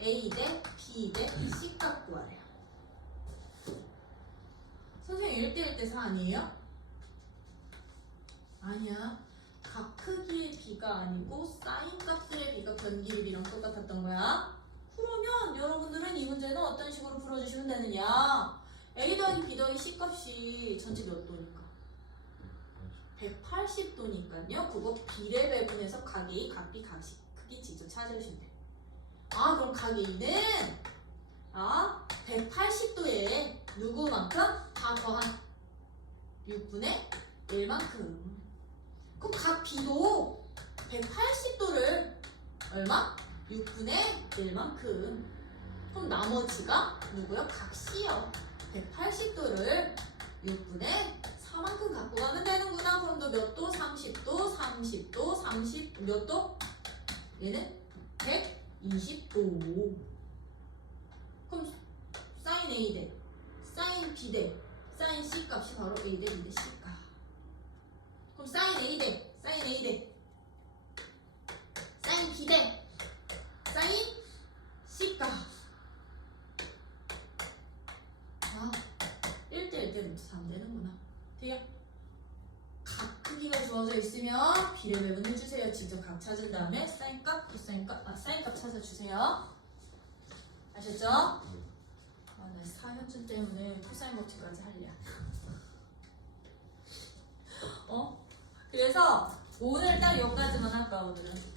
A 대 B 대 C 값 구하래요. 선생님 1대 1대 4 아니에요? 아니야. 각 크기의 B가 아니고 사인 값들의 B가 변 길이 B랑 똑같았던 거야. 그러면 여러분들은 이 문제는 어떤 식으로 풀어주시면 되느냐? A 더하기 B 더하기 C 값이 전체 몇 도니까? 180도니까요. 그거 B를 배분해서 각 A, 각 B, 각 C 크기 직접 찾아주시면 돼. 아 그럼 각 A는 180도에 누구만큼? 다 더한 6분의 1만큼. 그럼 각 B도 180도를 얼마? 6분의 1만큼. 그럼 나머지가 누구요? 각 C요. 180도를 6분의 4만큼 또 몇 도? 30도, 30도, 30, 몇 도? 얘는 120도. 그럼 사인 A 대 사인 B 대 사인 C 값이 바로 A 대 B 대 C 값. 그럼 사인 A 대 사인 A 대 사인 B 대 사인 C 값. 아, 1대 1대는 안 되는구나. 돼요? 각 크기가 주어져 있으면 비례배분 해주세요. 직접 각 찾은 다음에 사인 값, 코사인 값, 사인 값 찾아주세요. 아셨죠? 아, 나 사현준 때문에 코사인 법칙까지 할려. 그래서 오늘 딱 여기까지만 할까 오늘은.